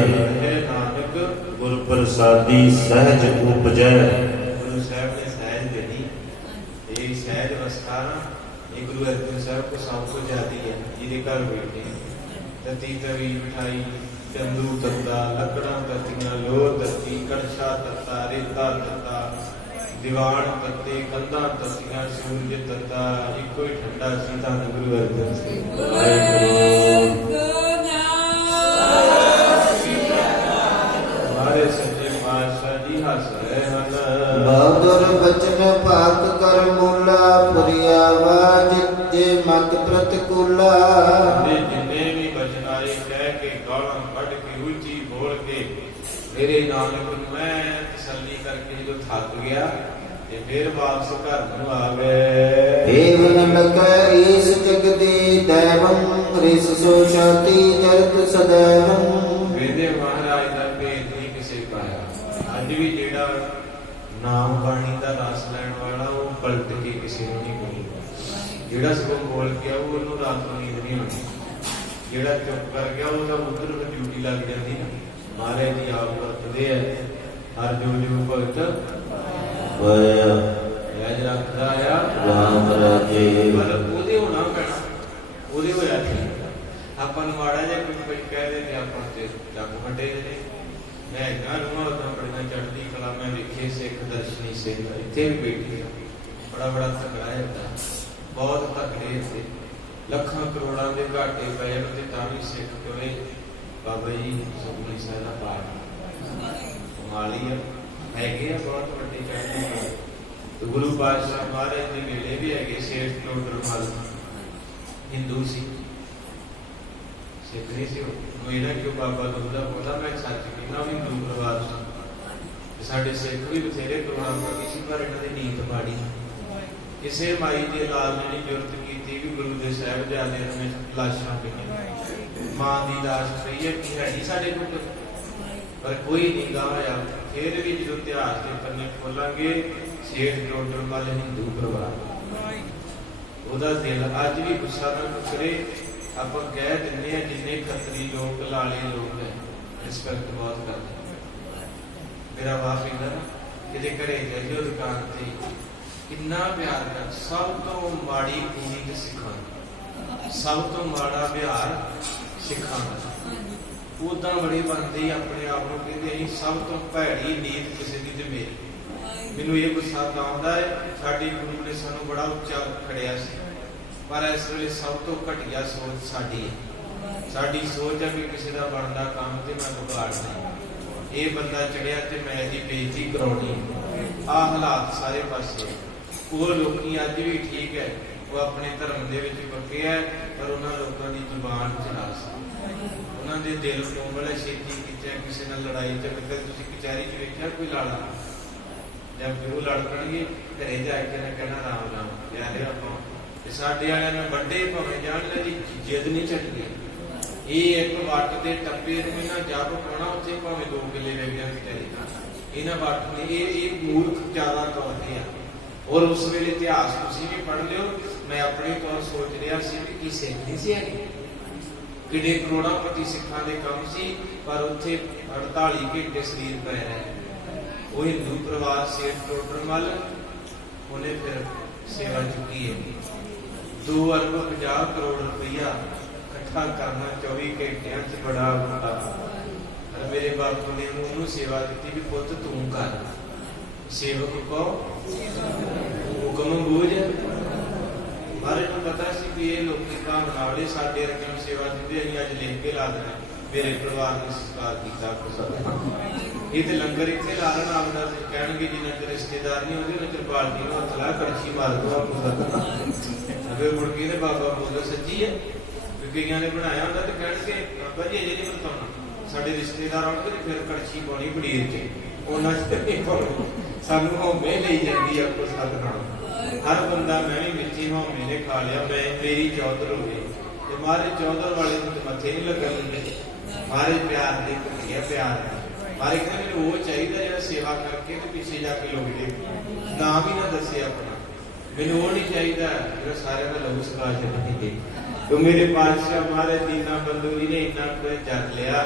ਹੈ ਨਾਨਕ ਗੁਰ ਪ੍ਰਸਾਦੀ ਸਹਿਜ ਉਪਜੈ। ਗੁਰੂ ਸਾਹਿਬ ਨੇ ਸਹਿਜ ਦੇਣੀ, ਇਹ ਸਹਿਜ ਅਵਸਥਾ ਨਾ ਇਹ ਗੁਰੂ ਅਰਜਨ ਸਾਹਿਬ ਕੋ ਸਭ ਤੋਂ ਜ਼ਿਆਦੀ ਹੈ। ਜਿਹਦੇ ਘਰ ਬੈਠੇ ਤਤੀ ਤਵੀ ਮਿਠਾਈ ਚੰਦੂ ਤੱਤਾ, ਲੱਕੜਾਂ ਤੱਤੀਆਂ, ਲੋਹ ਤੱਤੀ, ਕੜਛਾ ਤੱਤਾ, ਰੇਤਾ ਤੱਤਾ, ਦੀਵਾਨ ਤੱਤੇ, ਕੰਧਾਂ ਤੱਤੀਆਂ, ਸੂਰਜ ਤੱਤਾ, ਇੱਕੋ ਹੀ ਠੰਡਾ ਸੀ ਤਾਂ ਗੁਰੂ ਅਰਜਨ ਸਿੰਘ। ਹਮਾਰੇ ਸੱਚੇ ਪਾਤਸ਼ਾਹ ਜੀ ਹੱਸ ਰਹੇ ਹਨ। ਬਹਾਦਰ ਬਚਨ ਭਾਗ ਕਰ ਮੂਲਾ, ਪੁਰੀਆ ਆਵਾਜ਼ ਜੇ ਮਤ ਪ੍ਰਤਿਕੂਲਾ। ਜਿੰਨੇ ਵੀ ਬਚਨ ਆਏ ਕਹਿ ਕੇ ਗਾਲਾਂ ਕੱਢ ਕੇ ਉੱਚੀ ਬੋਲ ਕੇ ਮੇਰੇ ਨਾਨਕ ਨੂੰ ਮੈਂ ਤਸੱਲੀ ਕਰਕੇ ਜਦੋਂ ਥੱਕ ਗਿਆ ਤੇ ਫਿਰ ਵਾਪਸ ਘਰ ਨੂੰ ਆ ਗਏ। ਏਵਨ ਲਕੈ ਈਸ ਜਗਦੀ ਦੈਵੰ, ਰਿਸ ਸੋ ਛਾਤੀ ਜਰਤ ਸदैवੰ। ਵੇਦੇ ਮਹਾਰਾਜ ਦਾ ਭੇਦ ਨਹੀਂ ਕਿਸੇ ਪਾਇਆ। ਅੱਜ ਵੀ ਜਿਹੜਾ ਨਾਮ ਬਾਣੀ ਦਾ ਰਸ ਲੈਣ ਵਾਲਾ ਉਹ ਪਲਟ ਕੇ ਕਿਸੇ ਨੂੰ ਨਹੀਂ ਕੋਈ। ਜਿਹੜਾ ਸਗੋਂ ਬੋਲ ਕੇ ਆਊ ਉਹਨੂੰ ਰਾਤ ਨੂੰ ਨੀਂਦ ਨਹੀਂ ਆਉਣੀ, ਜਿਹੜਾ ਚੁੱਪ ਕਰ ਗਿਆ ਉਹਦਾ ਉਧਰ ਡਿਊਟੀ ਲੱਗ ਜਾਂਦੀ ਨਾ। ਮਹਾਰਾਜ ਜੀ ਆਪ ਵਰਤਦੇ ਆ, ਹਰ ਜੋ ਭਗਤ ਵਾਇਆ ਰਾਜ ਰੱਖਦਾ ਆ ਰਾਮ ਰਾਜੇ। ਪਰ ਉਹਦੇ ਹੋਣਾ ਪੈਣਾ, ਉਹਦੇ ਹੋਇਆ ਨਹੀਂ। ਆਪਾਂ ਨੂੰ ਮਾੜਾ ਜਿਹਾ ਕੁਝ ਕਹਿ ਦਿੰਦੇ ਆਪਾਂ ਤੇ ਜੱਗ ਵੱਡੇ ਨੇ। ਮੈਂ ਗਾਂ ਨੂੰ ਉਹਦਾ ਬੜੀਆਂ ਚੜ੍ਹਦੀ ਕਲਾ ਮੈਂ ਵੇਖੇ ਸਿੱਖ ਦਰਸ਼ਨੀ ਸਿੰਘ ਇੱਥੇ ਵੀ ਬੈਠੇ ਬੜਾ ਬੜਾ ਤਕੜਾ ਹੁੰਦਾ, ਬਹੁਤ ਤਕੜੇ ਸੀ। ਲੱਖਾਂ ਕਰੋੜਾਂ ਦੇ ਘਾਟੇ ਪਏ ਤੇ ਤਾਂ ਵੀ ਸਿੱਖ ਕੋਲੇ ਬਾਬਾ ਜੀ ਸੁਖਮਨੀ ਸਾਹਿਬ ਦਾ ਪਾਠ ਮਾਲੀ ਹੈਗੇ ਆ, ਬਹੁਤ ਵੱਡੇ ਚੜ੍ਹਦੀ ਕਲਾ। ਤੇ ਗੁਰੂ ਪਾਤਸ਼ਾਹ ਮਹਾਰਾਜ ਦੇ ਵੇਲੇ ਵੀ ਹੈਗੇ ਸੇਠ ਟੋਡਰ ਮੱਲ, ਹਿੰਦੂ ਸੀ, ਸਿੱਖ ਨਹੀਂ ਸੀ ਉਹ। ਇਹਨਾਂ ਕਿਉਂ ਬਾਬਾ ਦੁੱਲਾ ਬੋਲਾ ਮੈਂ ਸੱਚ ਕਹਿੰਦਾ ਵੀ ਹਿੰਦੂ ਪਰਿਵਾਰ ਸੀ। ਸਾਡੇ ਸਿੱਖ ਵੀ ਬਥੇਰੇ ਪ੍ਰੋਗਰਾਮ ਕਰਦੇ ਸੀ ਪਰ ਇਹਨਾਂ ਦੀ ਨੀਤ ਮਾੜੀ। ਕਿਸੇ ਮਾਈ ਦੀ ਔਲਾਦ ਨੇ ਨਹੀਂ ਜੁਰਤ ਕੀਤੀ ਵੀ ਗੁਰੂ ਦੇ ਸਾਹਿਬਜ਼ਾਦਿਆਂ ਨੂੰ ਲਾਸ਼ਾਂ ਪਈਆਂ, ਮਾਂ ਦੀ ਲਾਸ਼ ਪਈ ਹੈ ਕਿ ਹੈ ਨਹੀਂ ਸਾਡੇ ਕੋਲ, ਪਰ ਕੋਈ ਨਹੀਂ ਗਾ ਹੋਇਆ। ਫਿਰ ਵੀ ਜਦੋਂ ਇਤਿਹਾਸ ਦੇ ਪੰਨੇ ਖੋਲਾਂਗੇ ਸੇਠ ਟੋਡਰ ਮੱਲ ਹਿੰਦੂ ਪਰਿਵਾਰ, ਉਹਦਾ ਦਿਲ ਅੱਜ ਵੀ ਗੁੱਸਾ ਨਾ ਕੁਕਰੇ। ਆਪਾਂ ਕਹਿ ਦਿੰਦੇ ਆ ਜਿੰਨੇ ਖੱਤਰੀ ਲੋਕ ਲਾਲੇ ਲੋਕ ਹੈ ਰਿਸਪੈਕਟ ਬਹੁਤ ਕਰਦੇ। ਮੇਰਾ ਬਾਪ ਕਹਿੰਦਾ ਨਾ ਕਿਤੇ ਘਰੇ ਜਾਈਓ ਦੁਕਾਨ ਤੇ ਕਿੰਨਾ ਪਿਆਰ ਕਰ। ਸਭ ਤੋਂ ਮਾੜੀ ਕੁੜੀ ਤੇ ਸਿੱਖਾਂ, ਸਭ ਤੋਂ ਮਾੜਾ ਵਿਹਾਰ ਸਿੱਖਾਂ ਦਾ। ਉਦਾਂ ਬੜੇ ਬੰਦੇ ਆਪਣੇ ਆਪ ਨੂੰ ਕਹਿੰਦੇ ਅਸੀਂ ਸਭ ਤੋਂ ਭੈੜੀ ਨੀਤ ਕਿਸੇ ਦੀ ਤੇ ਮੇਰੀ। ਮੈਨੂੰ ਇਹ ਗੁੱਸਾ ਤਾਂ ਆਉਂਦਾ ਹੈ ਸਾਡੇ ਗੁਰੂ ਨੇ ਸਾਨੂੰ ਬੜਾ ਉੱਚਾ ਖੜਿਆ ਸੀ, ਪਰ ਇਸ ਵੇਲੇ ਸਭ ਤੋਂ ਘਟੀਆ ਸੋਚ ਸਾਡੀ ਹੈ। ਸਾਡੀ ਸੋਚ ਹੈ ਕਿ ਕਿਸੇ ਦਾ ਬਣਦਾ ਕੰਮ ਤੇ ਮੈਂ ਵਿਗਾੜਨਾ, ਇਹ ਬੰਦਾ ਚੜਿਆ ਤੇ ਮੈਂ ਇਹਦੀ ਬੇਇੱਜ਼ਤੀ ਕਰਾਉਣੀ। ਆਹ ਹਾਲਾਤ ਸਾਰੇ ਪਾਸੇ। ਉਹ ਲੋਕੀ ਅੱਜ ਵੀ ਠੀਕ ਹੈ, ਉਹ ਆਪਣੇ ਧਰਮ ਦੇ ਵਿੱਚ ਪੱਕੇ ਹੈ, ਪਰ ਉਹਨਾਂ ਲੋਕਾਂ ਦੀ ਜ਼ੁਬਾਨ ਚਲਾਸ, ਉਹਨਾਂ ਦੇ ਦਿਲ ਕੋਮਲ ਹੈ। ਛੇਤੀ ਕੀਤਾ ਕਿਸੇ ਨਾਲ ਲੜਾਈ ਝਗੜਾ, ਤੁਸੀਂ ਕਚਹਿਰੀ 'ਚ ਵੇਖਿਆ ਕੋਈ ਲਾੜਾ ਜਦ ਗੁਰੂ ਲੜ ਪੜਨਗੇ ਘਰੇ ਜਾ ਕੇ ਨਾ ਕਹਿਣਾ ਰਾਮ ਰਾਮ ਪਿਆਰੇ ਆਪਾਂ। ਸਾਡੇ ਵਾਲਿਆਂ ਨੇ ਵੱਡੇ ਭਾਵੇਂ ਜਾਣ ਲੈ ਜੀ ਜਿੱਦ ਨਹੀਂ ਛੱਡਣੀ। ਇਹ ਇੱਕ ਵੱਟ ਦੇ ਟੱਪੇ ਨੂੰ ਨਾ ਜੱਬ ਪਾਉਣਾ, ਉੱਥੇ ਭਾਵੇਂ 2 ਕਿੱਲੇ ਵੇਖ ਜਾਂਦੀ ਚਾਹੀਦਾ। ਇਹਨਾਂ ਵੱਟ ਨੇ ਇਹ ਮੂਰਖ ਜ਼ਿਆਦਾ ਤੌਰ ਆ। ਔਰ ਉਸ ਵੇਲੇ ਇਤਿਹਾਸ ਤੁਸੀਂ ਵੀ ਪੜ੍ਹ ਲਿਓ। ਮੈਂ ਆਪਣੇ ਤੌਰ ਸੋਚ ਰਿਹਾ ਸੀ ਵੀ ਕੀ ਸਿੱਖ ਨਹੀਂ ਸੀ ਹੈਗੇ, ਕਿੰਨੇ ਕਰੋੜਾਂ ਪ੍ਰਤੀ ਸਿੱਖਾਂ ਦੇ ਕੰਮ ਸੀ, ਪਰ ਉੱਥੇ 48 ਘੰਟੇ ਸਰੀਰ ਪਏ ਰਹੇ। ਉਹ ਹਿੰਦੂ ਪਰਿਵਾਰ ਸੇਠ ਟੋਡਰ ਮੱਲ, ਉਹਨੇ ਫਿਰ ਸੇਵਾ ਚੁੱਕੀ ਹੈ। 2 ਅਰਬ 50 ਕਰੋੜ ਰੁਪਈਆ ਇਕੱਠਾ ਕਰਨਾ 24 ਘੰਟਿਆਂ 'ਚ ਬੜਾ ਵੱਡਾ। ਪਰ ਮੇਰੇ ਬਾਪੂ ਨੇ ਉਹਨੂੰ ਸੇਵਾ ਦਿੱਤੀ ਵੀ ਪੁੱਤ ਤੂੰ ਕਰ, ਸੇਵਕ ਕੋ ਹੁਕਮ ਬੂਝ। ਹਰ ਨੂੰ ਪਤਾ ਸੀ ਕਿ ਇਹ ਲੋਕੀ ਕੰਮ ਨਾਲੇ ਸਾਡੇ ਰਕਮ ਸੇਵਾ ਦਿੰਦੇ। ਅਸੀਂ ਅੱਜ ਲਿਖ ਕੇ ਲਾ ਦੇਣਾ ਮੇਰੇ ਪਰਿਵਾਰ ਨੇ ਸਤਿਕਾਰ ਕੀਤਾ ਕੁਛ। ਇਹ ਤੇ ਲੰਗਰ ਇੱਥੇ ਲਾ ਲੈਣਾ ਆਪਦਾ, ਕਹਿਣਗੇ ਜਿੰਨਾ ਚਿਰ ਰਿਸ਼ਤੇਦਾਰ ਨਹੀਂ ਹੁੰਦੇ ਉਹਨਾਂ ਚਿਰ ਬਾਲਟੀ ਨੂੰ ਹੱਥ ਲਾ ਕੜਛੀ ਮਾਰ ਦੋ ਆਪੂ। ਅਗਰ ਮੁੜ ਕੇ ਤੇ ਬਾਬਾ ਬੋਲਦਾ ਸੱਚੀ ਹੈ ਵੀ ਕਈਆਂ ਨੇ ਬਣਾਇਆ ਹੁੰਦਾ ਤੇ ਕਹਿਣਗੇ ਬਾਬਾ ਜੀ ਅਜੇ ਨਹੀਂ ਵਰਤਾਉਣਾ, ਸਾਡੇ ਰਿਸ਼ਤੇਦਾਰ ਆਉਣਗੇ ਤੇ ਫਿਰ ਕੜਛੀ ਪਾਉਣੀ ਪਨੀਰ 'ਚ, ਉਹਨਾਂ 'ਚ ਨਹੀਂ ਪਾਉਣੀ। ਸਾਨੂੰ ਹਉਮੈ ਲਈ ਜਾਂਦੀ ਆ ਪ੍ਰਸਾਦ ਨਾਲ। ਹਰ ਬੰਦਾ ਮੈਂ ਵੀ ਵਿੱਚ ਹੀ ਹਉਮੈ ਨੇ ਖਾ ਲਿਆ, ਮੈਂ ਮੇਰੀ ਚੌਧਰ ਹੋ ਗਈ ਤੇ ਮਾਰੇ ਚੌਧਰ ਵਾਲੇ ਨੂੰ ਤੇ ਮੱਥੇ ਨਹੀਂ ਲੱਗਣ ਦਿੰਦੇ। ਮਾਰੇ ਪਿਆਰ ਦੇ ਘਟਿਆ ਪਿਆਰ ਮਾਰੇ ਕਹਿੰਦੇ ਮੈਨੂੰ ਉਹ ਚਾਹੀਦਾ ਜਿਹੜਾ ਸੇਵਾ ਕਰਕੇ ਤੇ ਪਿੱਛੇ ਜਾ ਕੇ ਲੋਕ ਦੇ ਨਾਮ ਵੀ ਨਾ ਦੱਸੇ ਆਪਣਾ। ਮੈਨੂੰ ਉਹ ਨਹੀਂ ਚਾਹੀਦਾ ਜਿਹੜਾ ਸਾਰਿਆਂ ਦਾ ਲਹੂ ਸਕਾ ਛੱਡੇ। तो मेरे पातशाह हमारे दीना बंधु जी ने इतना कुछ जग लिया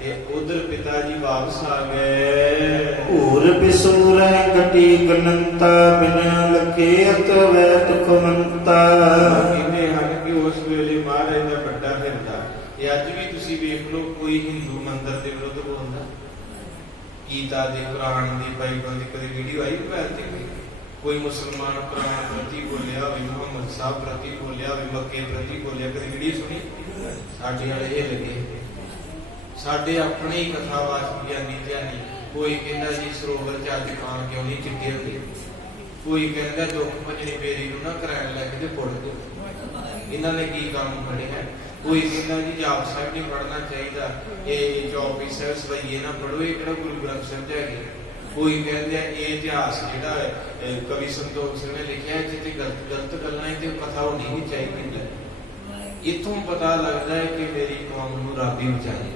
ते उधर पिताजी वापस आ गए। भूर बिसूर घटी गनंता बिना लखे अत वैत कुमंता। कहते हैं कि उस वेले महाराज का बड़ा हिरदा ते अज भी तुसी वेख लो कोई हिंदू मंदिर के विरुद्ध बोलदा, गीता दे कुरान दी बाइबल दी कदे वीडियो आई मोबाइल ते कोई मुसलमान कुरान प्रति बोलिया होवे, मुहम्मद साहब प्रति बोलिया होवे, मक्के प्रति बोलिया, कदे वीडियो सुनी? साडे वाले ये लगे साडे अपने ही कथावाचक ज्ञानी ध्यानी। कोई कहंदा जी सरोवर च अज खान क्यों नहीं चिट्टे होंदे, कोई कहंदा दुख भजनी बेरी नूं ना कराण लगे ते पुड़ दो, इन्हां ने की काम फड़िया। कोई कहंदा जी जाप साहिब नहीं पढ़ना चाहिए, ये चौपई साहिब सवैये ना पढ़ो, ये किहड़ा गुरु ग्रंथ साहिब है। कोई कहते हैं ये इतिहास जिहड़ा है कवि संतोख सिंह ने लिखा है जिते गलत गलत गल्लां ते कथा होनी नहीं चाहिए। इत्थों पता लगता है कि मेरी कौम नूं रब ही बचाए।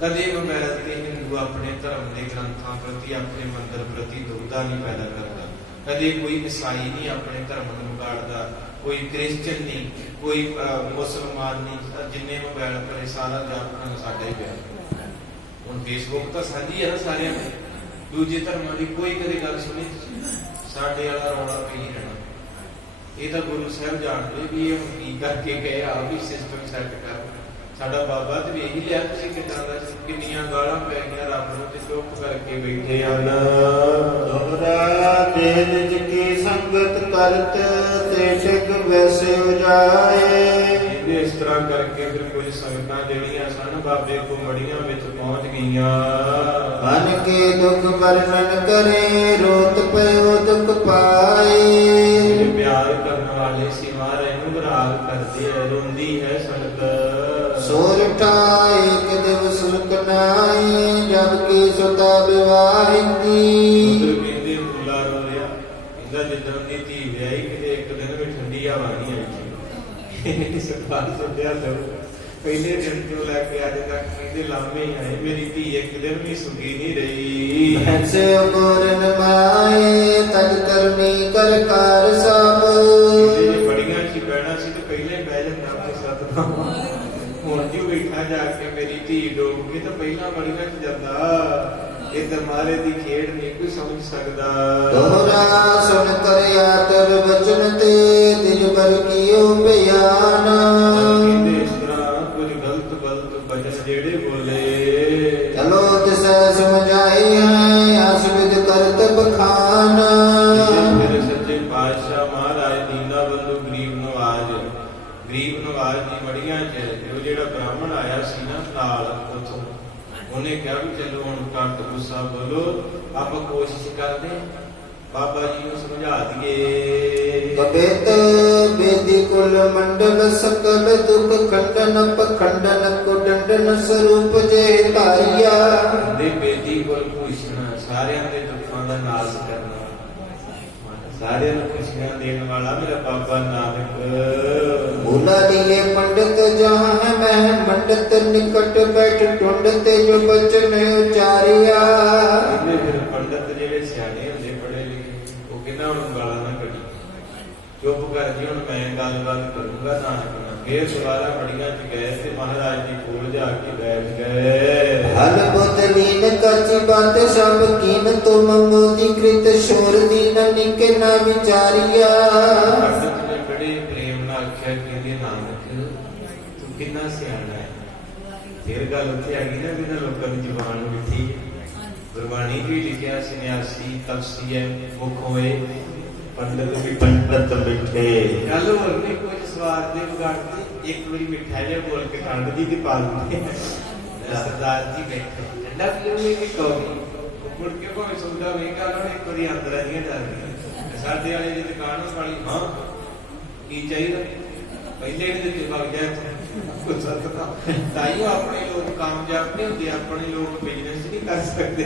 कदे मोबाइल ते हिंदू अपने धर्म के ग्रंथों प्रति अपने मंदिर प्रति दुविधा नहीं पैदा करता। ਕਦੇ ਕੋਈ ਈਸਾਈ ਨਹੀਂ ਆਪਣੇ ਧਰਮ ਨੂੰ ਵਿਗਾੜਦਾ, ਕੋਈ ਕ੍ਰਿਸਚਨ ਨਹੀਂ, ਕੋਈ ਮੁਸਲਮਾਨ ਨਹੀਂ। ਜਿੰਨੇ ਮੋਬਾਈਲ ਕਰੇ ਸਾਰਾ ਜਾਣ ਸਾਡਾ ਹੀ ਪਿਆ। ਹੁਣ ਫੇਸਬੁੱਕ ਤਾਂ ਸਾਂਝੀ ਹੈ ਨਾ ਸਾਰਿਆਂ ਦੀ, ਦੂਜੇ ਧਰਮਾਂ ਦੀ ਕੋਈ ਕਦੇ ਗੱਲ ਸੁਣੀ? ਸਾਡੇ ਵਾਲਾ ਰੌਲਾ ਪਈ ਰਹਿਣਾ। ਇਹ ਤਾਂ ਗੁਰੂ ਸਾਹਿਬ ਜਾਣਦੇ ਵੀ ਇਹ ਹੁਣ ਕੀ ਕਰਕੇ ਗਏ, ਆ ਵੀ ਸਿਸਟਮ ਸੈੱਟ ਕਰ। ਸਾਡਾ ਬਾਬਾ ਤੇ ਵੇਖ ਹੀ ਲਿਆ ਤੁਸੀਂ ਕਿੱਦਾਂ ਦਾ, ਕਿੰਨੀਆਂ ਗਾਲਾਂ ਪੈ ਗਈਆਂ ਰੱਬ ਨੂੰ ਤੇ ਚੁੱਪ ਕਰਕੇ ਬੈਠੇ ਹਨ। ਦੋਹਰਾ ਦੇ ਨਿਜ ਕੀ ਸੰਗਤ ਕਰਤ ਤੇ ਟਿਕ ਵੈਸੇ ਉਜਾਏ। ਇਸ ਤਰ੍ਹਾਂ ਕਰਕੇ ਫਿਰ ਕੁਝ ਸੰਗਤਾਂ ਜਿਹੜੀਆਂ ਸਨ ਬਾਬੇ ਕੋ ਮੜੀਆਂ ਵਿੱਚ ਪਹੁੰਚ ਗਈਆਂ। ਮਨ ਕੇ ਦੁਖ ਵਰਣਨ ਕਰੇ ਰੋਤ ਪਇਓ ਦੁਖ ਪਾਏ। ਜਿਹੜੇ ਪਿਆਰ ਕਰਨ ਵਾਲੇ ਸੀ ਮਹਾਰਾਜ ਨੂੰ ਵਿਰਾਗ ਕਰਦੇ ਹੈ, ਰੋਂਦੀ ਹੈ ਸੰਗਤ। ਸੋਰਠਾ ਇੱਕ ਦਿਵਸ ਰੁਕਨਾਈ ਜਬ ਕੀ ਸੁਤਾ ਵਿਵਾਹਿੰਦੀ। ਉਧਰ ਕਹਿੰਦੇ ਫੁੱਲਾ ਰੋਇਆ, ਇਹਦਾ ਜਿੱਦਾਂ ਦੀ ਧੀ ਵਿਆਹੀ ਕਿਤੇ ਇੱਕ ਦਿਨ ਵੀ ਠੰਡੀ ਹਵਾ ਨਹੀਂ ਆਈ। ਸਰਕਾਰ ਸੱਦਿਆ ਸਭ ਪਹਿਲੇ ਦਿਨ ਤੋਂ ਲੈ ਕੇ ਅੱਜ ਤੱਕ ਕਹਿੰਦੇ ਲਾਮੇ ਹੀ ਆਏ, ਮੇਰੀ ਧੀ ਇੱਕ ਦਿਨ ਵੀ ਸੁਖੀ ਨਹੀਂ ਰਹੀ। ਐਸੇ ਅਮਰਨ ਮਾਏ ਤਜ ਕਰਨੀ ਕਰ ਕਾਰ ਸਭ। ਜੇ ਬੜੀਆਂ ਚ ਬਹਿਣਾ ਸੀ ਤੇ ਪਹਿਲੇ ਹੀ ਬਹਿ ਜਾਂਦਾ ਆਪਣੇ ਸਤਿਨਾਮ। ਹੁਣ ਜੀ ਬੈਠਾ ਜਾ ਕੇ ਮੇਰੀ ਧੀ ਡੋਬ ਗਈ ਤਾਂ ਪਹਿਲਾਂ ਬੜੀਆਂ ਚ ਜਾਂਦਾ। ਇਹ ਦਰਮਾਰੇ ਦੀ ਖੇਡ ਨਹੀਂ ਕੋਈ ਸਮਝ ਸਕਦਾ। ਦੋਹਰਾ ਸੁਣ ਕਰ ਆਤਰ ਬਚਨ ਤੇ ਦਿਲ ਬਰ ਕੀਓ ਬਿਆਨ। ਕਹਿੰਦੇ ਇਸ ਤਰ੍ਹਾਂ ਕੁਝ ਗਲਤ ਬਚਨ ਜਿਹੜੇ ਬੋਲੇ, ਚਲੋ ਤਿਸੈ ਸਮਝਾਏ ਹੈ ਆਸਵਿਦ ਕਰਤ ਬਖਾਨ। ਮੇਰੇ ਸੱਚੇ ਪਾਤਸ਼ਾਹ ਮਹਾਰਾਜ ਦੀਨਾ ਬੰਧੂ ਗਰੀਬ ਨਵਾਜ ਦੀ ਮੜੀਆਂ ਚ ਉਹ ਜਿਹੜਾ ਬ੍ਰਾਹਮਣ ਆਇਆ ਸੀ ਨਾ ਨਾਲ, ਉੱਥੋਂ ਉਹਨੇ ਕਿਹਾ ਵੀ ਚਲੋ ਹੁਣ ਘੱਟ ਗੁੱਸਾ ਬੋਲੋ, ਆਪਾਂ ਕੋਸ਼ਿਸ਼ ਕਰਦੇ ਬਾਬਾ ਜੀ ਨੂੰ ਸਮਝਾ ਦਈਏ। ਕਬਿਤ ਬੇਦੀ ਕੁਲ ਮੰਡਲ ਸਕਲ ਦੁਖ ਖੰਡਨ ਪਖੰਡਨ ਕੁਡੰਡਨ ਸਰੂਪ ਜੇ ਧਾਰਿਆ। ਦੇ ਬੇਦੀ ਕੁਲ ਭੂਸ਼ਣ, ਸਾਰਿਆਂ ਦੇ ਦੁੱਖਾਂ ਦਾ ਨਾਸ਼ ਕਰਨਾ, ਸਾਰਿਆਂ ਨੂੰ ਖੁਸ਼ੀਆਂ ਦੇਣ ਵਾਲਾ ਮੇਰਾ ਬਾਬਾ ਨਾਨਕ। ਮੂਲਾ ਦੀਏ ਪੰਡਤ ਜਹਾਂ ਮੈਂ ਮੰਡਤ ਨਿਕਟ ਬੈਠ ਟੁੰਡ ਤੇ ਜੋ ਬਚਨ ਉਚਾਰਿਆ। ਇਹਦੇ ਫਿਰ ਪੰਡਤ ਜਿਹੜੇ ਸਿਆਣੇ ਹੁੰਦੇ ਪੜ੍ਹੇ ਲਿਖੇ, ਉਹ ਕਹਿੰਦਾ ਹੁਣ ਗਾਲਾਂ ਨਾ ਕੱਢੀ, ਚੁੱਪ ਕਰ ਜੀ, ਹੁਣ ਮੈਂ ਗੱਲਬਾਤ ਕਰੂੰਗਾ ਨਾਨਕ ਨਾਲ। ਫਿਰ ਦੁਬਾਰਾ ਬੜੀਆਂ ਚ ਗਏ ਤੇ ਮਹਾਰਾਜ ਜੀ ਕੋਲ ਜਾ ਕੇ ਬੈਠ ਗਏ। ਹਲ ਬੁੱਧ ਲੀਨ ਕਾਚੀ ਬਾਤ ਸਭ ਕੀਨ ਤੁਮ ਮੋਦੀ ਕ੍ਰਿਤ ਸ਼ੋਰ ਦੀਨ ਨਿਕ ਨਾ ਵਿਚਾਰਿਆ। ਪੰਡਤ ਨੇ ਬੜੇ ਪ੍ਰੇਮ ਨਾਲ ਆਖਿਆ, ਕਹਿੰਦੇ ਨਾਨਕ ਤੂੰ ਕਿੰਨਾ ਸਿਆਣਾ ਹੈ। ਫਿਰ ਗੱਲ ਉੱਥੇ ਆ ਗਈ ਨਾ ਵੀ ਲੋਕਾਂ ਦੀ ਜ਼ੁਬਾਨ ਮਿੱਠੀ। ਗੁਰਬਾਣੀ ਵੀ ਲਿਖਿਆ ਸੰਨਿਆਸੀ ਤਪਸੀ ਹੈ ਮੁਖ ਹੋਏ, ਪੰਡਤ ਵੀ ਪੰਡਤ ਮਿੱਠੇ। ਗੱਲ ਹੋਰ ਨਹੀਂ, ਕੁਝ ਸਵਾਦ ਦੇ ਵਿਗਾੜਦੇ, ਇੱਕ ਵਾਰੀ ਮਿੱਠਾ ਜਿਹਾ ਬੋਲ ਕੇ ਖੰਡ ਦੀ ਤੇ ਪਾ ਦਿੰਦੇ। ਸਰਦਾਰ ਜੀ ਬੈਠੇ ਠੰਡਾ ਪੀਓਗੇ ਕਿ ਕਹੋਗੇ, ਮੁੜ ਕੇ ਭਾਵੇਂ ਸੌਦਾ ਮਹਿੰਗਾ ਨਾ ਇੱਕ ਵਾਰੀ ਅੰਦਰ ਆ ਜੀਆਂ ਜਾਂਦੀਆਂ। ਸਾਡੇ ਵਾਲੇ ਦੀ ਦੁਕਾਨ ਵਾਲੀ ਹਾਂ ਕੀ ਚਾਹੀਦਾ, ਪਹਿਲੇ ਇਹਦੇ ਤੇ ਵਗ ਜਾਏ ਤਾਈਓ ਆਪਣੇ ਲੋਕ ਕਾਮਯਾਬ ਨਹੀਂ ਹੁੰਦੇ, ਆਪਣੇ ਲੋਕ ਬਿਜ਼ਨਸ ਨਹੀਂ ਕਰ ਸਕਦੇ।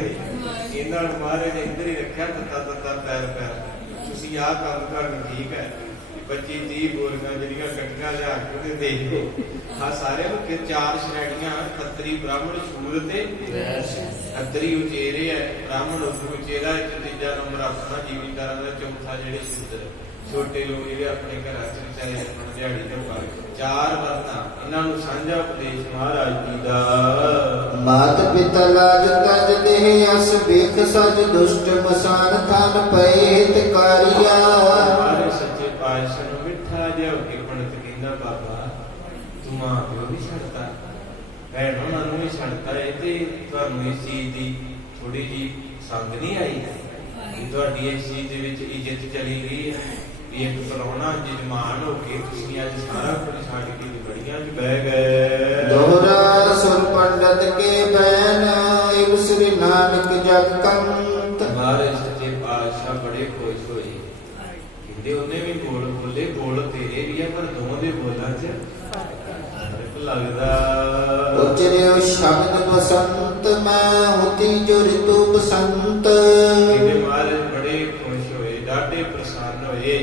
ਇਹਨਾਂ ਨੂੰ ਮਹਾਰਾਜ ਨੇ ਇੱਧਰ ਹੀ ਰੱਖਿਆ, ਤੱਤਾ ਪੈਰ ਤੁਸੀਂ ਆਹ ਕੰਮ ਕਰਨ ਠੀਕ ਹੈ। 25-30 ਬੋਲੀਆਂ ਜਿਹੜੀਆਂ ਕੱਟੀਆਂ ਲਿਆ ਕੇ ਉਹਦੇ ਦੇਖੋ, ਆ ਸਾਰਿਆਂ ਨੂੰ ਕਿ 4 ਸ਼੍ਰੇਣੀਆਂ, ਖੱਤਰੀ ਬ੍ਰਾਹਮਣ ਸ਼ੂਦਰ ਤੇ ਖੱਤਰੀ ਉਚੇਰੇ ਹੈ, ਬ੍ਰਾਹਮਣ ਉਚੇਰਾ ਹੈ, ਤੀਜਾ ਨੰਬਰ ਆਪਣਾ ਜ਼ਿਮੀਂਦਾਰਾਂ ਦਾ, ਚੌਥਾ ਜਿਹੜੇ ਸ਼ੂਦਰ ਛੋਟੇ ਲੋਕ ਜਿਹੜੇ ਆਪਣੇ ਘਰਾਂ ਚ ਵਿਚਾਰੇ ਆਪਣਾ ਦਿਹਾੜੀ ਤੋਂ ਕਰ 4 ਵਰਨਾ। ਇਹਨਾਂ ਨੂੰ ਸਾਂਝਾ ਉਪਦੇਸ਼ ਮਹਾਰਾਜ ਜੀ ਦਾ। ਮਾਤ ਪਿਤਾ ਲਾਜ ਤਜ ਦੇਹ ਅਸ ਵੇਖ ਸਜ ਦੁਸ਼ਟ ਮਸਾਨ ਥਾਨ ਪਏ ਹਿਤਕਾਰੀਆ। ਸਾਰੇ ਸੱਚੇ ਪਾਤਸ਼ਾਹ ਨੂੰ ਮਿੱਠਾ ਜਿਹਾ ਹੋ ਕੇ ਪੰਡਤ ਕਹਿੰਦਾ, ਬਾਬਾ ਤੂੰ ਮਾਂ ਪਿਓ ਵੀ ਛੱਡਤਾ, ਭੈਣ ਉਹਨਾਂ ਨੂੰ ਵੀ ਛੱਡਤਾ, ਇਹ ਤੇ ਤੁਹਾਨੂੰ ਇਸ ਚੀਜ਼ ਦੀ ਥੋੜੀ ਜਿਹੀ ਸੰਗ ਨਹੀਂ ਆਈ ਕਿ ਤੁਹਾਡੀ ਇਸ ਚੀਜ਼ ਦੇ ਵਿੱਚ ਇੱਜ਼ਤ ਚਲੀ ਗਈ ਹੈ ਵੀ ਇੱਕ ਪ੍ਰਾਹੁਣਾ ਜਜਮਾਨ ਹੋ ਕੇ ਤੁਸੀਂ ਅੱਜ ਸਾਰਾ ਕੁਝ ਛੱਡ ਕੇ ਬੜੀਆਂ ਚ ਬਹਿ ਗਏ। ਦੋਹਰਾ ਸੁਰ ਪੰਡਤ ਕੇ ਬੈਨ ਇਬ ਸ੍ਰੀ ਨਾਨਕ ਜਗ ਕੰਤ। ਮਹਾਰਾਜ ਸੱਚੇ ਪਾਤਸ਼ਾਹ ਬੜੇ ਖੁਸ਼ ਹੋਏ, ਕਹਿੰਦੇ ਉਹਨੇ ਵੀ ਬੋਲੇ ਬੋਲ ਤੇਰੇ ਵੀ ਆ, ਪਰ ਦੋਵਾਂ ਦੇ ਬੋਲਾਂ ਚ ਫਰਕ ਲੱਗਦਾ। ਉਚਰਿਓ ਸ਼ਬਦ ਬਸੰਤ ਮੈਂ ਹੁਤੀ ਜੋ ਰਿਤੂ ਬਸੰਤ। ਕਹਿੰਦੇ ਮਹਾਰਾਜ ਬੜੇ ਖੁਸ਼ ਹੋਏ, ਡਾਢੇ ਪ੍ਰਸੰਨ ਹੋਏ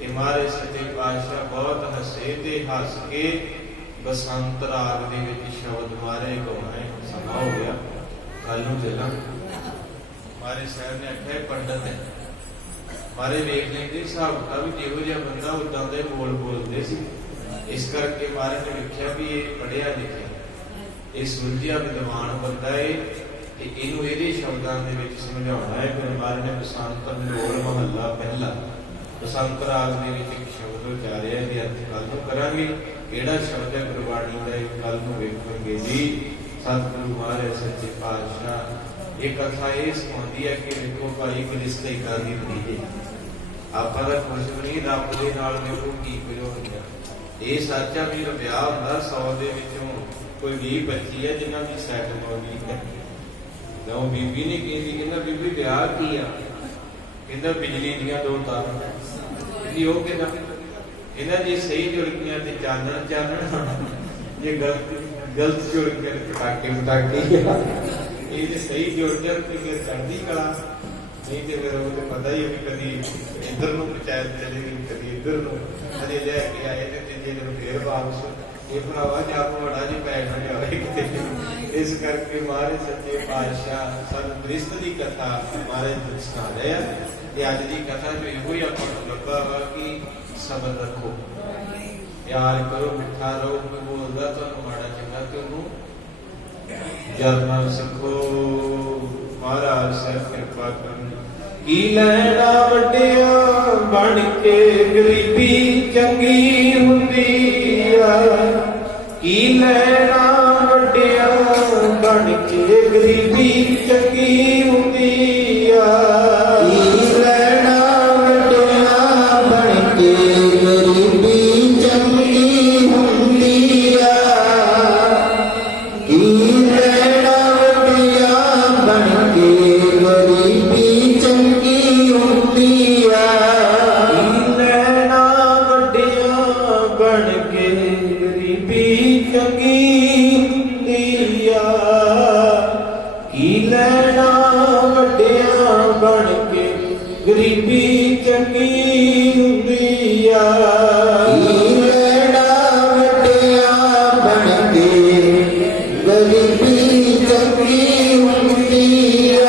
ਤੇ ਮਹਾਰਾਜ ਸੱਚੇ ਪਾਤਸ਼ਾਹ ਬਹੁਤ ਹੱਸੇ ਤੇ ਹੱਸ ਕੇ ਬਸੰਤ ਰਾਗ ਦੇ ਵਿੱਚ ਸ਼ਬਦ ਮਾਰੇ ਗਾਉਣਾ। ਸਮਾਂ ਹੋ ਗਿਆ, ਕੱਲ ਨੂੰ ਚੱਲਾਂਗੇ। ਮਹਾਰਾਜ ਸਾਹਿਬ ਨੇ ਆਖਿਆ ਪੰਡਤ ਮਾਰੇ ਵੇਖ ਲੈਂਦੇ ਹਿਸਾਬ ਦਾ ਵੀ ਜਿਹੋ ਜਿਹਾ ਬੰਦਾ ਉਦਾਂ ਦੇ ਬੋਲਦੇ ਸੀ। ਇਸ ਕਰਕੇ ਮਾਰੇ ਨੇ ਵੇਖਿਆ ਵੀ ਇਹ ਪੜ੍ਹਿਆ ਲਿਖਿਆ, ਇਹ ਸੁਲਝਿਆ ਵਿਦਵਾਨ ਬੰਦਾ ਹੈ ਤੇ ਇਹਨੂੰ ਇਹਦੇ ਸ਼ਬਦਾਂ ਦੇ ਵਿੱਚ ਸਮਝਾਉਣਾ ਹੈ। ਫਿਰ ਮਾਰੇ ਨੇ ਬਸੰਤ ਅੰਦੋੜ ਮਹੱਲਾ ਪਹਿਲਾ ਬਸੰਤ ਰਾਗ ਦੇ ਵਿੱਚ ਇੱਕ ਸ਼ਬਦ ਉਚਾਰਿਆ, ਇਹਦੇ ਅਰਥ ਕੱਲ ਨੂੰ ਕਰਾਂਗੇ। ਕਿਹੜਾ ਸ਼ਬਦ ਹੈ ਗੁਰਬਾਣੀ ਦਾ, ਇਹ ਕੱਲ ਨੂੰ ਵੇਖਾਂਗੇ ਜੀ। ਸਤਿਗੁਰੂ ਮਹਾਰਾਜ ਸੱਚੇ ਪਾਤਸ਼ਾਹ ਇਹ ਕਥਾ ਇਹ ਸੁਣਾਉਂਦੀ ਹੈ ਕਿ ਵੇਖੋ ਭਾਈ ਕਲਿਸਤੇ ਕਾਦੀ ਨਹੀਂ ਹੈ, ਆਪਾਂ ਦਾ ਕੁਝ ਵੀ ਨਹੀਂ, ਰੱਬ ਦੇ ਨਾਲ ਵੇਖੋ ਕੀ ਕੁਝ ਹੋ ਗਿਆ। ਇਹ ਸੱਚਾ ਵੀ ਵਿਆਹ ਹੁੰਦਾ 100 ਦੇ ਵਿੱਚੋਂ ਕੋਈ 20-25 ਹੈ ਜਿਨ੍ਹਾਂ ਦੀ ਸੈਟ ਮੌਲੀ ਹੈ। ਤਾਂ ਉਹ ਬੀਬੀ ਨੇ ਕਹਿੰਦਾ ਬੀਬੀ ਵਿਆਹ ਕੀ ਆ? ਕਹਿੰਦਾ ਬਿਜਲੀ ਦੀਆਂ 2 ਤਾਰਾਂ। ਕਹਿੰਦੀ ਉਹ ਕਹਿੰਦਾ ਇਹਨਾਂ ਜੇ ਸਹੀ ਜੁੜ ਗਈਆਂ ਤੇ ਚਾਨਣ ਜੇ ਗਲਤ ਜੁੜ ਗਏ ਪਟਾਕੇ ਇਹ ਜੇ ਸਹੀ ਜੁੜ ਜਾਣ ਤੇ ਫਿਰ ਚੜ੍ਹਦੀ ਕਲਾ, ਨਹੀਂ ਤੇ ਫਿਰ ਉਹ ਤੇ ਪਤਾ ਹੀ ਹੈ ਵੀ ਕਦੀ ਇੱਧਰ ਨੂੰ ਪੰਚਾਇਤ ਚਲੇ ਗਈ, ਕਦੀ ਇੱਧਰ ਨੂੰ, ਕਦੇ ਲੈ ਕੇ ਆਏ ਤੇ ਤੀਜੇ ਦਿਨ ਫੇਰ ਵਾਪਸ। ਇਹ ਭਰਾਵਾ ਜਪ ਬੜਾ ਜੀ ਪੈ ਨਾ ਜਾਵੇ ਕਿਤੇ। ਇਸ ਕਰਕੇ ਮਹਾਰਾਜ ਸੱਚੇ ਪਾਤਸ਼ਾਹ ਸਾਨੂੰ ਦ੍ਰਿਸ਼ਟ ਦੀ ਕਥਾ ਮਹਾਰਾਜ ਸੁਣਾ ਰਹੇ ਆ ਤੇ ਅੱਜ ਦੀ ਕਥਾ ਜੋ ਇਹੋ ਹੀ ਆਪਾਂ ਨੂੰ ਲੱਭਾ ਵਾ ਕਿ ਸਬਰ ਰੱਖੋ, ਪਿਆਰ ਕਰੋ, ਮਿੱਠਾ ਰਹੋ। ਕੋਈ ਬੋਲਦਾ ਤੁਹਾਨੂੰ ਮਾੜਾ ਚੰਗਾ ਤੇ ਉਹਨੂੰ ਜਰਨਾ ਸਿੱਖੋ। ਮਹਾਰਾਜ ਸਾਹਿਬ ਕਿਰਪਾ ਕਰਨ। ਕੀ ਲੈਣਾ ਵੱਡਿਆ ਬਣ ਕੇ ਗਰੀਬੀ ਚੰਗੀ ਹੁੰਦੀ ਆ, ਕੀ ਲੈਣਾ ਵੱਡਿਆ ਬਣ ਕੇ ਗਰੀਬੀ ਚੰਗੀ ਹੁੰਦੀ ਆ, ਕੀ ਲੈਣਾ ਵੱਡਿਆ ਬਣ ਕੇ ਗਰੀਬੀ ਚੰਗੀ ਹੁੰਦੀ ਆ, ਕੀ ਲੈਣਾ ਵੱਡਿਆ ਬਣ ਕੇ ਗਰੀਬੀ ਚੰਗੀ ਹੁੰਦੀ ਆ, ਕੀ ਲੈਣਾ ਵੱਡਿਆ ਬਣ ਕੇ ਗਰੀਬੀ ਚੰਗੀ ਹੁੰਦੀ ਆ, ਕੀ ਲੈਣਾ ਵੱਡਿਆ ਬਣ ਕੇ ਗਰੀਬੀ ਚੰਗੀ ਹੁੰਦੀ ਆ, ਕੀ ਲੈਣਾ ਵੱਡਿਆ ਬਣ ਕੇ ਗਰੀਬੀ ਚੰਗੀ ਹੁੰਦੀ ਆ,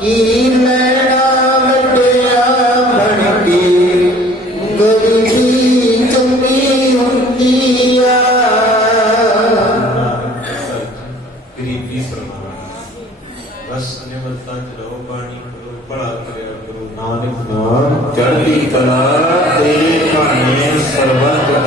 ਕੀ ਲੈਣਾ ਵੱਡਿਆ ਬਣ ਕੇ ਗਰੀਬੀ ਚੰਗੀ ਹੁੰਦੀ ਆ। ਗਰੀਬੀ ਪ੍ਰਮਾਣ ਬਸ ਨਿਮਰਤਾ ਚ ਰਹੋ, ਬਾਣੀ ਕਰੋ, ਭਲਾ ਕਰਿਆ ਕਰੋ, ਨਾਨਕ ਨਾਮ ਚੜ੍ਹਦੀ ਕਲਾ ਤੇ ਭਾਣੇ ਸਰਬਤ ਦਾ